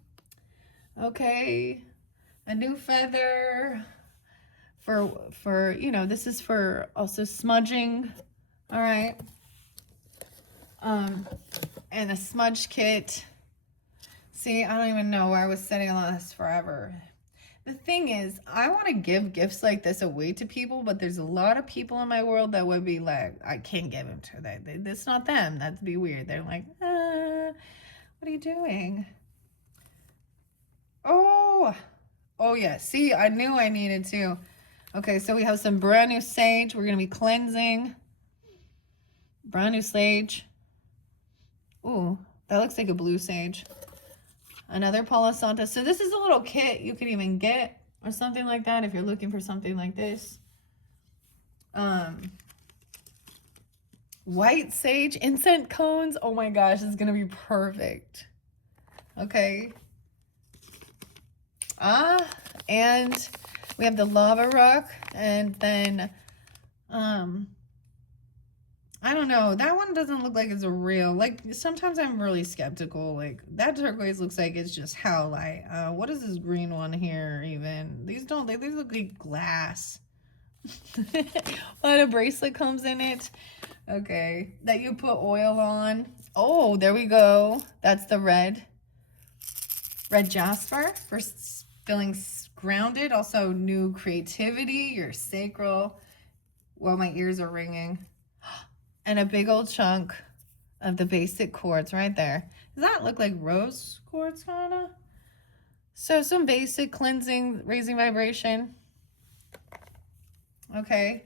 Okay. A new feather. For you know, this is for also smudging. All right. And a smudge kit. See, I don't even know where I was sitting on this forever. The thing is, I want to give gifts like this away to people, but there's a lot of people in my world that would be like, I can't give them to them. That's not them. That'd be weird. They're like, what are you doing? Oh yeah. See, I knew I needed to. Okay, so we have some brand new sage. We're going to be cleansing. Brand new sage. Ooh, that looks like a blue sage. Another Palo Santo. So this is a little kit you could even get or something like that if you're looking for something like this. White sage incense cones. Oh my gosh, this is going to be perfect. Okay. And we have the lava rock, and then I don't know. That one doesn't look like it's a real. Like, sometimes I'm really skeptical. Like, that turquoise looks like it's just howlite. What is this green one here even? These don't, these look like glass. But a bracelet comes in it. Okay. That you put oil on. Oh, there we go. That's the red jasper for feeling grounded. Also, new creativity, your sacral. Well, my ears are ringing. And a big old chunk of the basic quartz right there. Does that look like rose quartz, kind of? So some basic cleansing, raising vibration. Okay.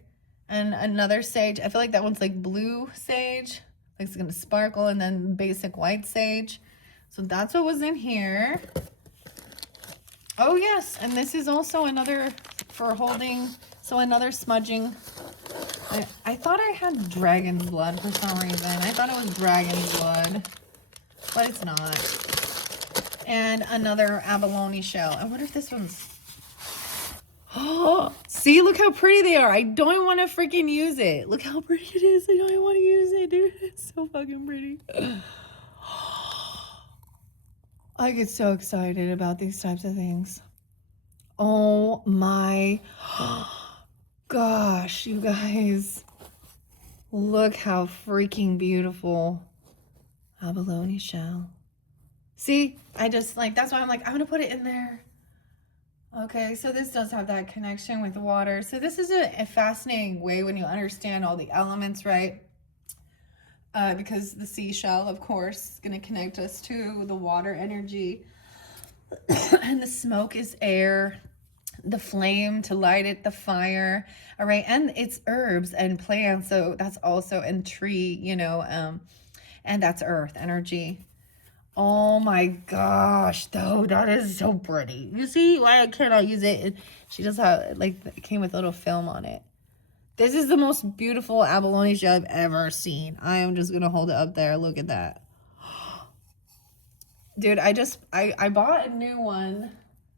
And another sage. I feel like that one's like blue sage. Like it's going to sparkle. And then basic white sage. So that's what was in here. Oh, yes. And this is also another for holding. So another smudging. I thought I had dragon's blood for some reason. I thought it was dragon's blood, but it's not. And another abalone shell. I wonder if this one's... Oh, see, look how pretty they are. I don't even want to freaking use it. Look how pretty it is. I don't even want to use it, dude. It's so fucking pretty. I get so excited about these types of things. Oh my gosh, you guys. Look how freaking beautiful. Abalone shell. See, I just like, that's why I'm like, I'm going to put it in there. Okay, so this does have that connection with the water. So this is a fascinating way when you understand all the elements, right? Because the seashell, of course, is going to connect us to the water energy. And the smoke is air. The flame to light it, the fire, all right, and it's herbs and plants, so that's also in tree, you know, and that's earth energy. Oh my gosh, though, that is so pretty. You see why I cannot use it? She does have, like, it came with a little film on it. This is the most beautiful abalone shell I've ever seen. I am just gonna hold it up there. Look at that. Dude, I bought a new one.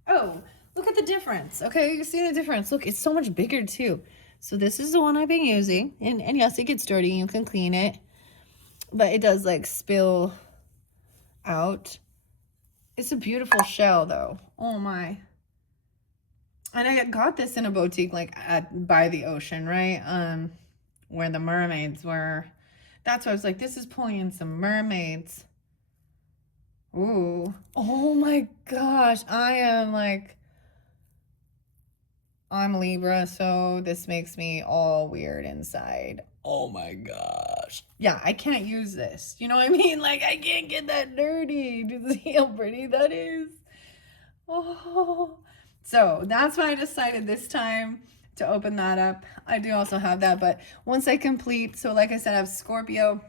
Oh, look at the difference. Okay, you see the difference. Look, it's so much bigger too. So this is the one I've been using. And yes, it gets dirty. You can clean it. But it does like spill out. It's a beautiful shell though. Oh my. And I got this in a boutique like by the ocean, right? Where the mermaids were. That's why I was like, this is pulling in some mermaids. Ooh. Oh my gosh. I'm Libra, so this makes me all weird inside. Oh my gosh. Yeah, I can't use this. You know what I mean? Like, I can't get that dirty. Do you see how pretty that is? Oh. So that's why I decided this time to open that up. I do also have that, but once I complete, so like I said, I have Scorpio,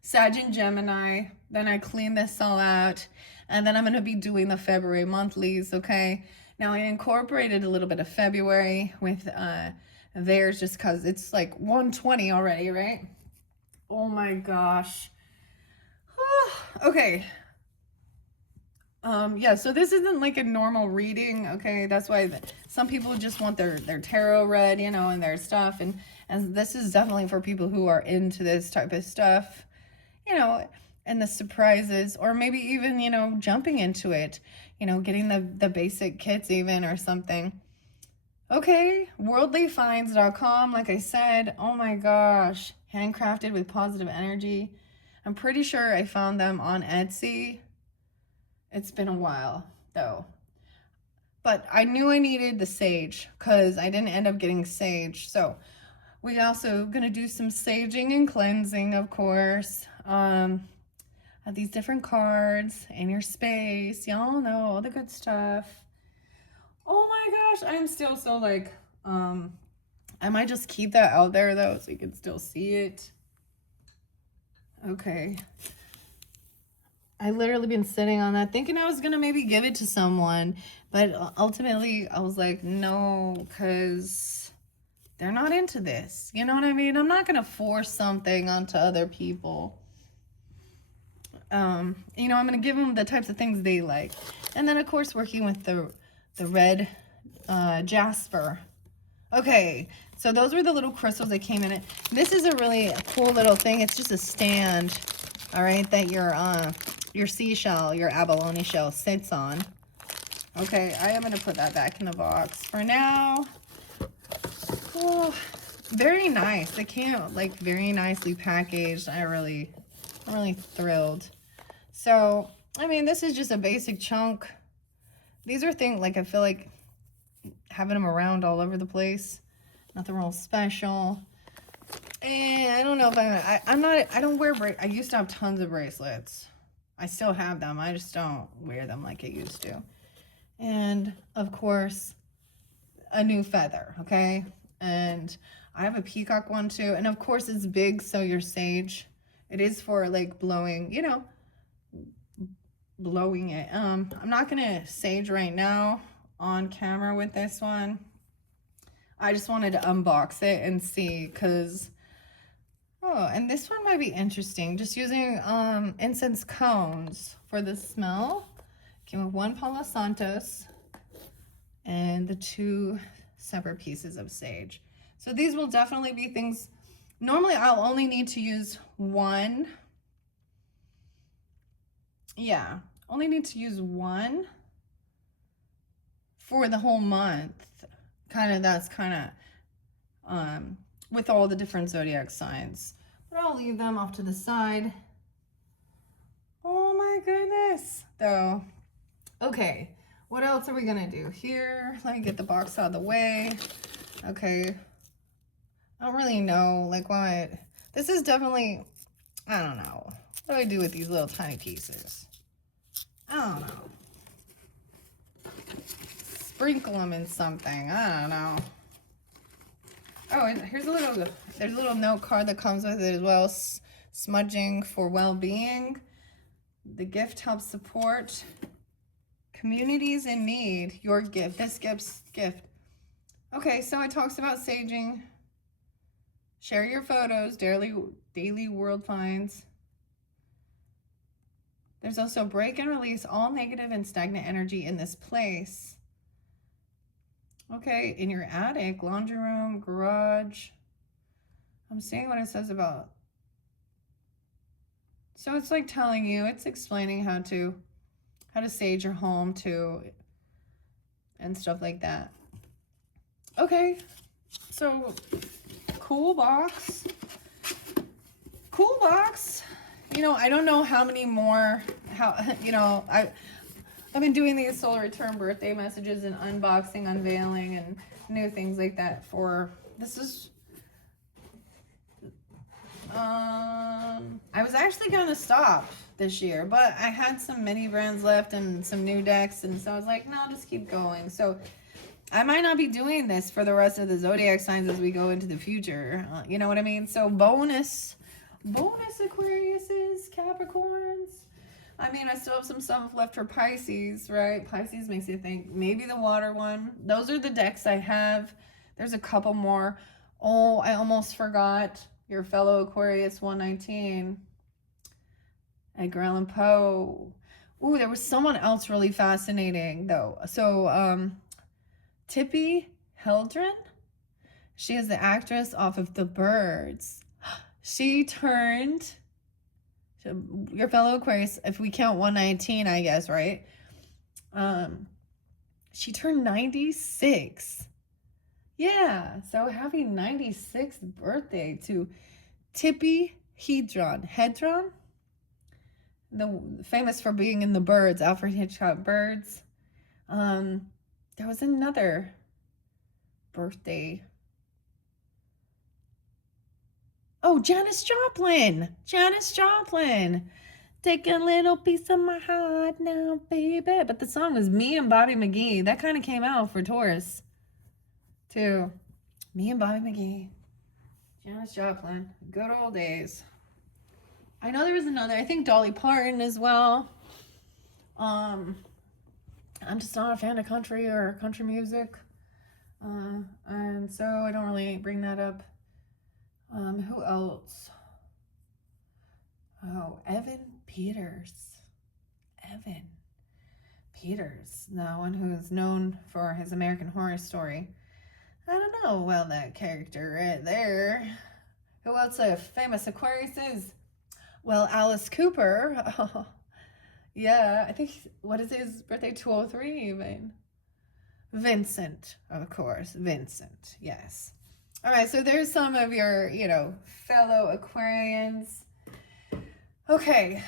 Sag and Gemini. Then I clean this all out. And then I'm going to be doing the February monthlies, okay? Now I incorporated a little bit of February with theirs just because it's like 120 already, right? Oh my gosh. Okay. Yeah, so this isn't like a normal reading, okay? That's why some people just want their tarot read, you know, and their stuff. And this is definitely for people who are into this type of stuff, you know, and the surprises, or maybe even, you know, jumping into it, you know, getting the basic kits even or something. Okay, worldlyfinds.com, like I said, oh my gosh, handcrafted with positive energy. I'm pretty sure I found them on Etsy. It's been a while though. But I knew I needed the sage because I didn't end up getting sage. So we also gonna do some saging and cleansing, of course. Have these different cards in your space. Y'all know all the good stuff. Oh my gosh, I'm still so like, I might just keep that out there though so you can still see it. Okay. I literally been sitting on that thinking I was gonna maybe give it to someone, but ultimately I was like, no, because they're not into this. You know what I mean? I'm not gonna force something onto other people. You know, I'm gonna give them the types of things they like. And then of course working with the red jasper. Okay, so those were the little crystals that came in it. This is a really cool little thing. It's just a stand, all right, that your seashell, your abalone shell sits on. Okay, I am going to put that back in the box for now. Oh, very nice. They came like very nicely packaged. I'm really thrilled. So, I mean, this is just a basic chunk. These are things like I feel like having them around all over the place. Nothing real special. And I don't know if I don't wear I used to have tons of bracelets. I still have them. I just don't wear them like I used to. And of course, a new feather, okay? And I have a peacock one too. And of course it's big, so your sage. It is for like blowing, you know, blowing it. I'm not gonna sage right now on camera with this one. I just wanted to unbox it and see, because oh, and this one might be interesting. Just using incense cones for the smell. Came with one Palo Santos and the 2 separate pieces of sage. So these will definitely be things. Normally I'll only need to use one. Yeah, only need to use one for the whole month. That's kind of with all the different zodiac signs. But I'll leave them off to the side. Oh my goodness. Though, okay, what else are we gonna do here? Let me get the box out of the way. Okay, I don't really know like what. This is definitely, I don't know. What do I do with these little tiny pieces? I don't know. Sprinkle them in something. I don't know. Oh, and here's there's a little note card that comes with it as well. Smudging for well-being. The gift helps support communities in need. Your gift, this gift. Okay, so it talks about saging. Share your photos, daily world finds. There's also break and release all negative and stagnant energy in this place. Okay, in your attic, laundry room, garage. I'm seeing what it says about. So it's like telling you, it's explaining how to how to sage your home too, and stuff like that. Okay, so cool box. Cool box. You know, I don't know how many more, you know, I've been doing these solar return birthday messages and unboxing, unveiling, and new things like that for, this is, I was actually going to stop this year, but I had some mini brands left and some new decks, and so I was like, no, just keep going. So I might not be doing this for the rest of the zodiac signs as we go into the future. You know what I mean? So bonus Aquariuses, Capricorns. I mean, I still have some stuff left for Pisces, right? Pisces makes you think maybe the water one. Those are the decks I have. There's a couple more. Oh, I almost forgot your fellow Aquarius 119. Edgar Allan Poe. Ooh, there was someone else really fascinating though. So, Tippi Hedren. She is the actress off of The Birds. She turned, your fellow Aquarius, if we count 119, I guess, right? She turned 96. Yeah, so happy 96th birthday to Tippi Hedren. Famous for being in The Birds, Alfred Hitchcock Birds. There was another birthday. Oh, Janis Joplin. Janis Joplin. Take a little piece of my heart now, baby. But the song was Me and Bobby McGee. That kind of came out for Taurus, too. Me and Bobby McGee. Janis Joplin. Good old days. I know there was another. I think Dolly Parton as well. I'm just not a fan of country or country music. And so I don't really bring that up. Who else? Oh, Evan Peters. Evan Peters. The one who's known for his American Horror Story. I don't know, well, that character right there. Who else a famous Aquarius is? Well, Alice Cooper. Oh, yeah, I think, what is his birthday? 203 even. Vincent, of course. Vincent, yes. All right, so there's some of your, you know, fellow Aquarians. Okay,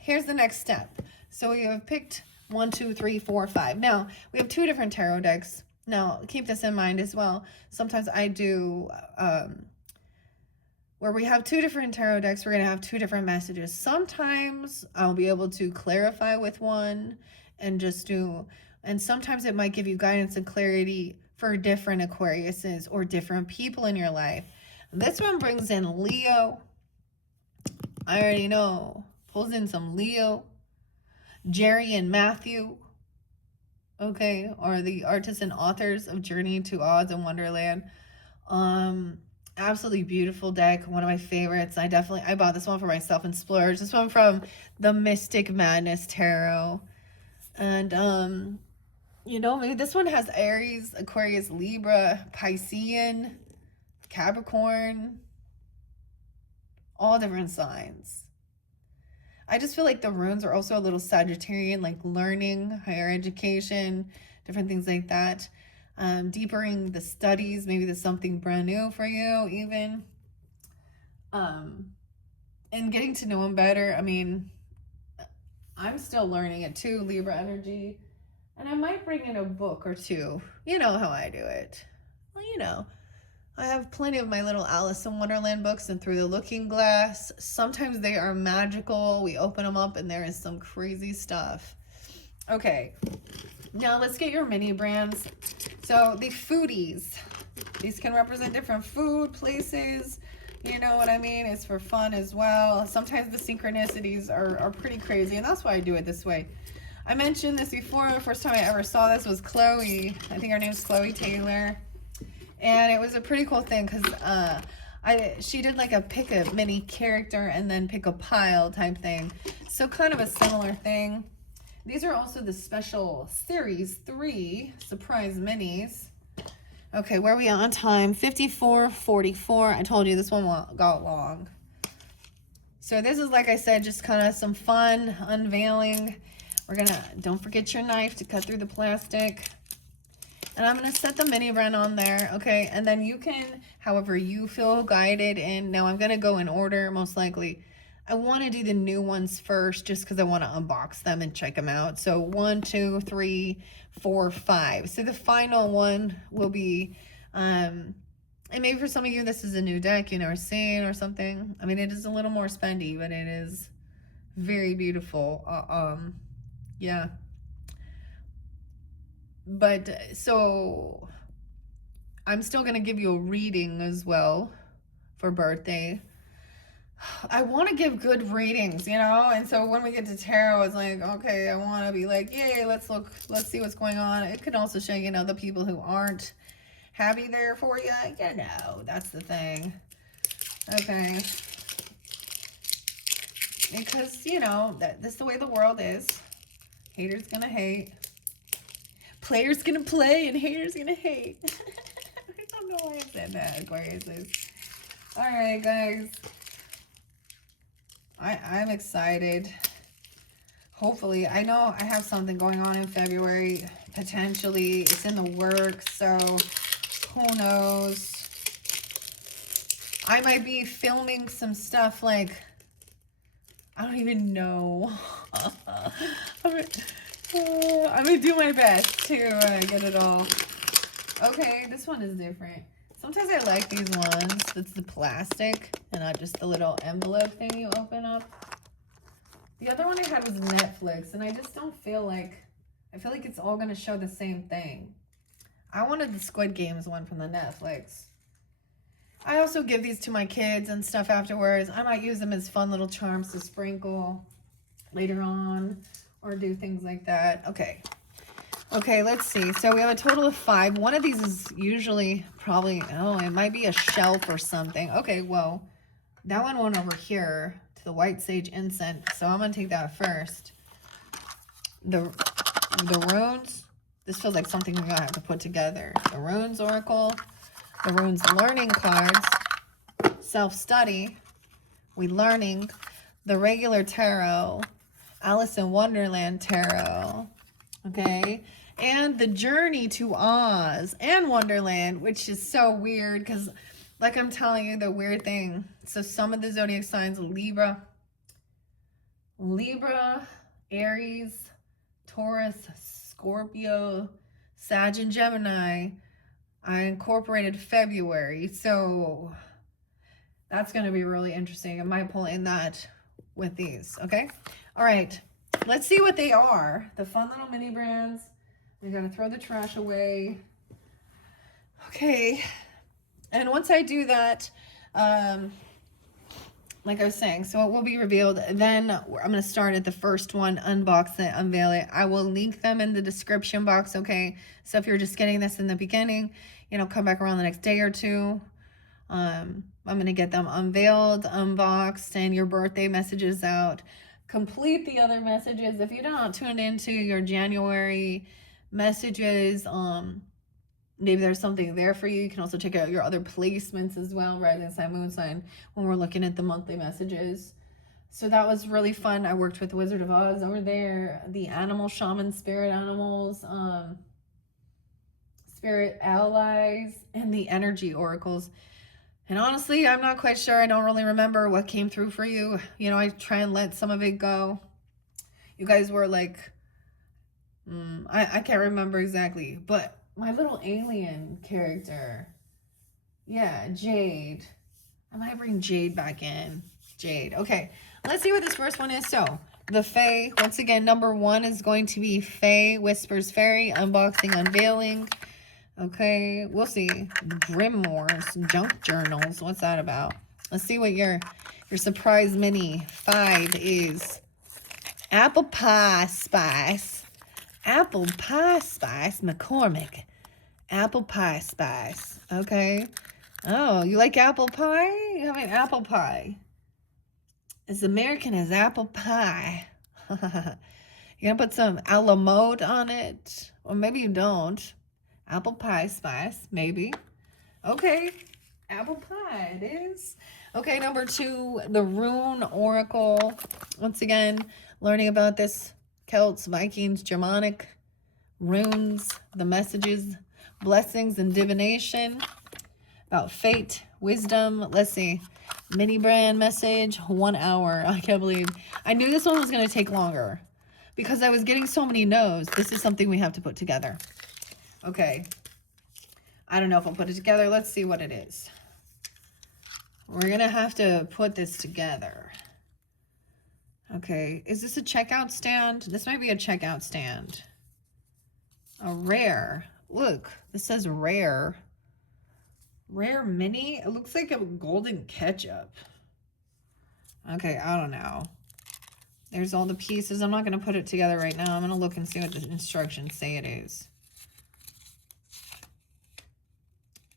here's the next step. So we have picked 1, 2, 3, 4, 5. Now, we have 2 different tarot decks. Now, keep this in mind as well. Sometimes I do, where we have 2 different tarot decks, we're going to have 2 different messages. Sometimes I'll be able to clarify with one and just do, and sometimes it might give you guidance and clarity for different Aquariuses or different people in your life. This one brings in Leo. I already know. Pulls in some Leo. Jerry and Matthew. Okay, or the artists and authors of Journey to Oz and Wonderland. Absolutely beautiful deck. One of my favorites. I bought this one for myself and splurged. This one from the Mystic Madness Tarot. And you know, maybe this one has Aries, Aquarius, Libra, Piscean, Capricorn, all different signs. I just feel like the runes are also a little Sagittarian, like learning, higher education, different things like that. Deepening the studies, maybe there's something brand new for you even. And getting to know them better. I mean, I'm still learning it too, Libra energy. And I might bring in a book or 2. You know how I do it. Well, you know, I have plenty of my little Alice in Wonderland books and Through the Looking Glass. Sometimes they are magical. We open them up and there is some crazy stuff. Okay, now let's get your mini brands. So the foodies. These can represent different food, places. You know what I mean? It's for fun as well. Sometimes the synchronicities are pretty crazy, and that's why I do it this way. I mentioned this before. The first time I ever saw this was Chloe. I think her name's Chloe Taylor. And it was a pretty cool thing because she did like a pick a mini character and then pick a pile type thing. So kind of a similar thing. These are also the special series 3 surprise minis. Okay, where are we on time? 54:44. I told you this one got long. So this is, like I said, just kind of some fun unveiling. We're gonna, don't forget your knife to cut through the plastic. And I'm gonna set the mini brand on there, okay? And then you can, however you feel guided in. Now I'm gonna go in order, most likely. I wanna do the new ones first, just because I wanna unbox them and check them out. So 1, 2, 3, 4, 5. So the final one will be, and maybe for some of you, this is a new deck you never seen or something. I mean, it is a little more spendy, but it is very beautiful. Yeah. But so I'm still going to give you a reading as well for birthday. I want to give good readings, you know? And so when we get to tarot, it's like, okay, I want to be like, yay, let's look, let's see what's going on. It could also show, you know, the people who aren't happy there for you. You know, that's the thing. Okay. Because, you know, that's the way the world is. Haters gonna hate. Players gonna play and haters gonna hate. I don't know why I said that, Aquarius. Alright, guys. I'm excited. Hopefully, I know I have something going on in February. Potentially, it's in the works, so who knows? I might be filming some stuff like, I don't even know. I'm gonna do my best to get it all. Okay, this one is different. Sometimes I like these ones. That's the plastic and not just the little envelope thing you open up. The other one I had was Netflix, and I just don't feel like, I feel like it's all gonna show the same thing. I wanted the Squid Games one from the Netflix. I also give these to my kids and stuff afterwards. I might use them as fun little charms to sprinkle later on or do things like that. Okay. Okay, let's see. So we have a total of 5. One of these is usually probably, oh, it might be a shelf or something. Okay, well, that one went over here to the white sage incense. So I'm going to take that first. The runes. This feels like something we're going to have to put together. The runes oracle. The runes learning cards. Self-study. We learning. The regular tarot. Alice in Wonderland tarot. Okay. And the journey to Oz and Wonderland, which is so weird because, like I'm telling you, the weird thing. So some of the zodiac signs, Libra, Aries, Taurus, Scorpio, Sag, and Gemini. I incorporated February. So that's going to be really interesting. I might pull in that with these. Okay. All right. Let's see what they are. The fun little mini brands. We gotta throw the trash away. Okay. And once I do that, like I was saying, so it will be revealed. Then I'm gonna start at the first one, unbox it, unveil it. I will link them in the description box, okay? So if you're just getting this in the beginning, you know, come back around the next day or two. I'm gonna get them unveiled, unboxed, and your birthday messages out. Complete the other messages. If you're not tuned into your January messages, maybe there's something there for you. You can also check out your other placements as well, rising sign, moon sign, when we're looking at the monthly messages. So that was really fun. I worked with Wizard of Oz over there, the animal shaman, spirit animals, spirit allies, and the energy oracles. And honestly, I'm not quite sure. I don't really remember what came through for you. You know, I try and let some of it go. You guys were like, I can't remember exactly. But my little alien character, yeah, Jade. I might bring Jade back in. Jade. Okay, let's see what this first one is. So, the Fae. Once again, number 1 is going to be Fae Whispers Fairy. Unboxing, unveiling. Okay, we'll see. Grimoires, junk journals. What's that about? Let's see what your surprise mini 5 is. Apple pie spice. Apple pie spice, McCormick. Apple pie spice. Okay. Oh, you like apple pie? I mean, apple pie. As American as apple pie. You're gonna put some a la mode on it? Or maybe you don't. Apple pie spice, maybe. Okay. Apple pie, it is. Okay, number 2, the Rune Oracle. Once again, learning about this Celts, Vikings, Germanic runes, the messages, blessings, and divination about fate, wisdom. Let's see. Mini brand message, 1 hour. I can't believe. I knew this one was going to take longer because I was getting so many no's. This is something we have to put together. Okay. I don't know if I'll put it together. Let's see what it is. We're going to have to put this together. Okay. Is this a checkout stand? This might be a checkout stand. A rare. Look, this says rare. Rare mini? It looks like a golden ketchup. Okay, I don't know. There's all the pieces. I'm not going to put it together right now. I'm going to look and see what the instructions say it is.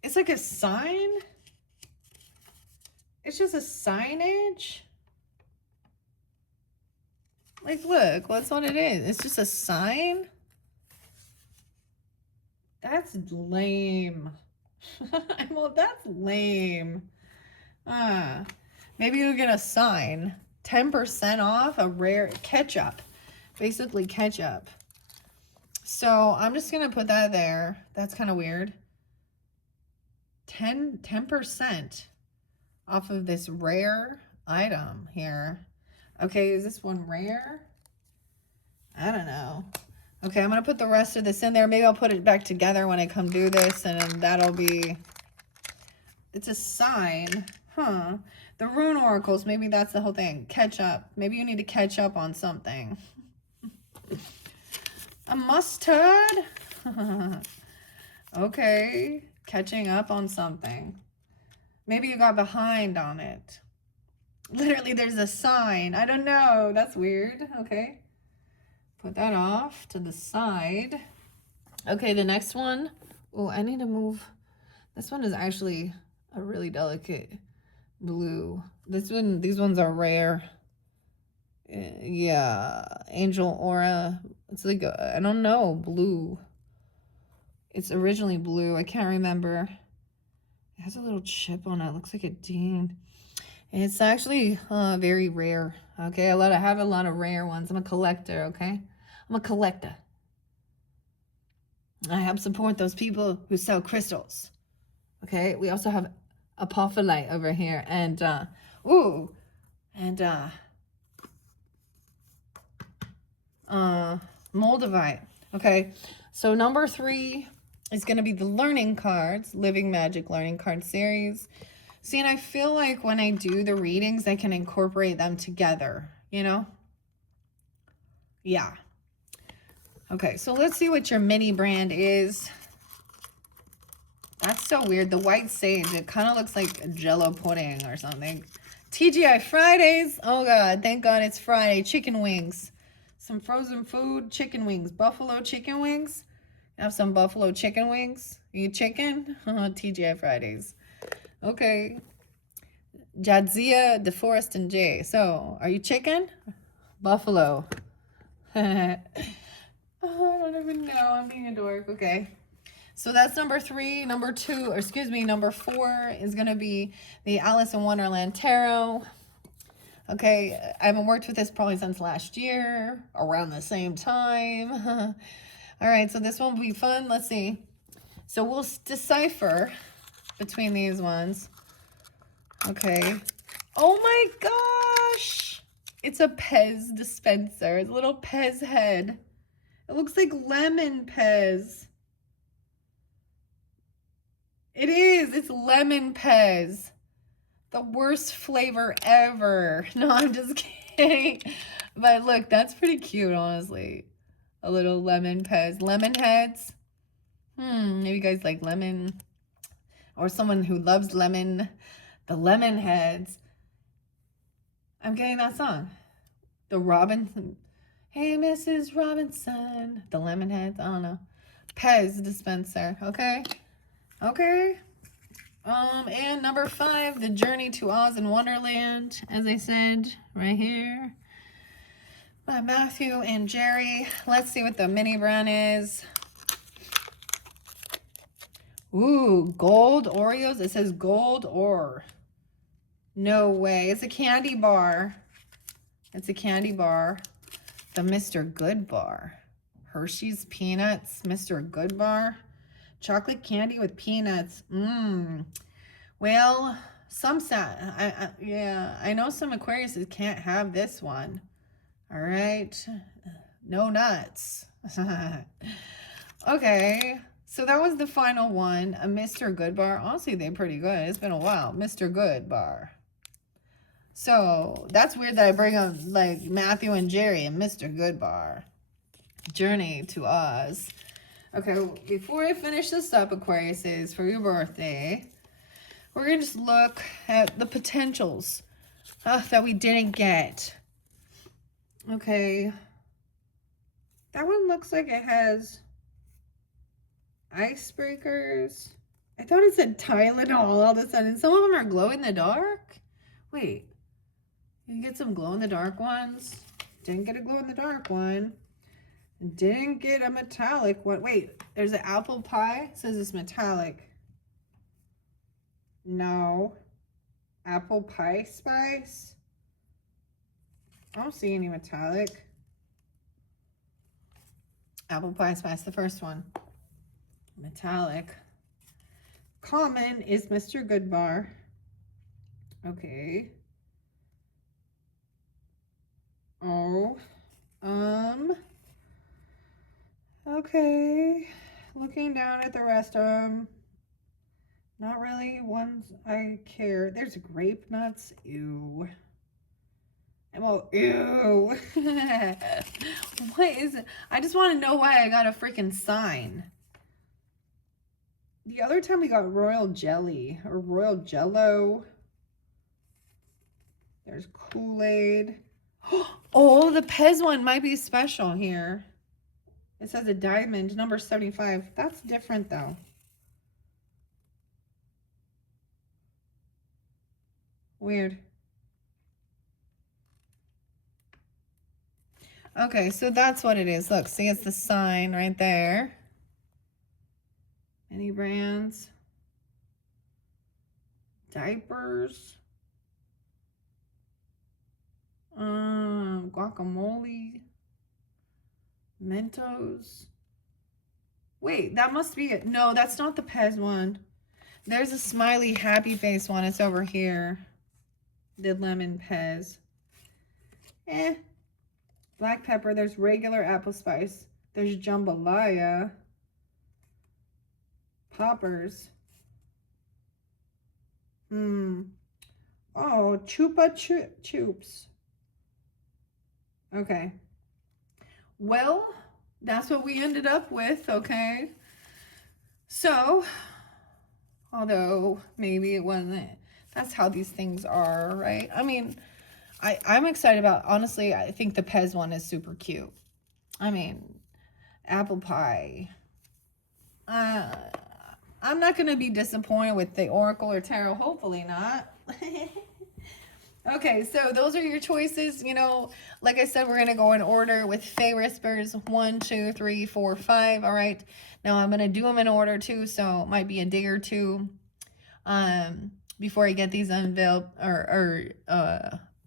It's like a sign. It's just a signage. Like, look, that's what it is. It's just a sign. That's lame. Well, that's lame. Maybe you'll get a sign. 10% off a rare ketchup. Basically ketchup. So I'm just going to put that there. That's kind of weird. 10% off of this rare item here. Okay, is this one rare? I don't know. Okay, I'm going to put the rest of this in there. Maybe I'll put it back together when I come do this, and then that'll be... It's a sign. Huh. The Rune Oracles, maybe that's the whole thing. Catch up. Maybe you need to catch up on something. A mustard? Okay. Catching up on something. Maybe you got behind on it. Literally, there's a sign. I don't know. That's weird. Okay. Put that off to the side. Okay, the next one. Oh, I need to move. This one is actually a really delicate blue. These ones are rare. Yeah, Angel Aura. It's like I don't know, blue. It's originally blue. I can't remember. It has a little chip on it. It looks like a ding. It's actually very rare. Okay, I have a lot of rare ones. I'm a collector. Okay, I'm a collector. I help support those people who sell crystals. Okay, we also have apophyllite over here, and moldavite. Okay, so number 3 is going to be the learning cards, Living Magic learning card series. See, and I feel like when I do the readings, I can incorporate them together, you know? Yeah. Okay, so let's see what your mini brand is. That's so weird. The white sage, it kind of looks like a Jell-O pudding or something. TGI Fridays. Oh, God. Thank God it's Friday. Chicken wings. Some frozen food. Chicken wings. Buffalo chicken wings. Have some buffalo chicken wings. You chicken? TGI Fridays. Okay. Jadzia, DeForest, and Jay. So, are you chicken? Buffalo. Oh, I don't even know. I'm being a dork. Okay. So that's number 3. Number 2, or excuse me, number 4 is going to be the Alice in Wonderland Tarot. Okay, I haven't worked with this probably since last year, around the same time. All right, so this one will be fun. Let's see. So we'll decipher between these ones. Okay. Oh my gosh! It's a Pez dispenser. It's a little Pez head. It looks like lemon Pez. It is. It's lemon Pez. The worst flavor ever. No, I'm just kidding. But look, that's pretty cute, honestly. A little lemon Pez. Lemon heads. Maybe you guys like lemon. Or someone who loves lemon. The lemon heads. I'm getting that song. The Robinson. Hey, Mrs. Robinson. The lemon heads. I don't know. Pez dispenser. Okay. Okay. And number 5, The Journey to Oz and Wonderland, as I said, right here, by Matthew and Jerry. Let's see what the mini brand is. Ooh, gold Oreos. It says gold ore. No way. It's a candy bar. It's a candy bar. The Mr. Good bar. Hershey's Peanuts. Mr. Good bar. Chocolate candy with peanuts. Mmm. Well, yeah, I know some Aquariuses can't have this one. All right. No nuts. Okay. So that was the final one. A Mr. Good bar. Honestly, they're pretty good. It's been a while. Mr. Good bar. So that's weird that I bring up like Matthew and Jerry and Mr. Good bar. Journey to Oz. Okay, before I finish this up, Aquariuses, for your birthday, we're going to just look at the potentials that we didn't get. Okay. That one looks like it has icebreakers. I thought it said Tylenol all of a sudden. Some of them are glow in the dark. Wait. You can get some glow in the dark ones. Didn't get a glow in the dark one. Didn't get a metallic one. Wait, there's an apple pie. It says it's metallic. No. Apple pie spice. I don't see any metallic. Apple pie spice, the first one. Metallic. Common is Mr. Good bar. Okay. Oh. Okay. Looking down at the rest of them. Not really ones I care. There's grape nuts. Ew. Well, ew. What is it? I just want to know why I got a freaking sign. The other time we got royal jelly or royal jello. There's Kool-Aid. Oh, the Pez one might be special here. It says a diamond, number 75. That's different though. Weird. Okay, so that's what it is. Look, see, it's the sign right there. Any brands? Diapers. Guacamole. Mentos. Wait, that must be it. No, that's not the Pez one. There's a smiley happy face one. It's over here. The lemon Pez. Black pepper. There's regular apple spice. There's jambalaya. Poppers. Oh, Chupa Chups. Okay. Well, that's what we ended up with, okay? So, although maybe it wasn't, that's how these things are, right? I mean, I'm excited about, honestly, I think the Pez one is super cute. I mean, apple pie. I'm not going to be disappointed with the Oracle or Tarot. Hopefully not. Okay, so those are your choices. You know, like I said, we're going to go in order with Fae Whispers. 1, 2, 3, 4, 5. All right. Now I'm going to do them in order too. So it might be a day or two before I get these unveiled or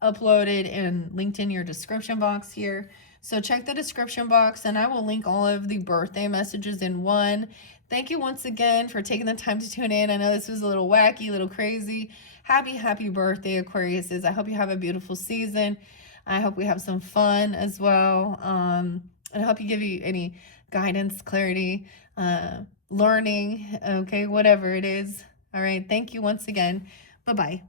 uploaded and linked in your description box here. So check the description box and I will link all of the birthday messages in one. Thank you once again for taking the time to tune in. I know this was a little wacky, a little crazy. Happy birthday, Aquariuses. I hope you have a beautiful season. I hope we have some fun as well. And I hope you give you any guidance, clarity, learning, okay, whatever it is. All right. Thank you once again. Bye-bye.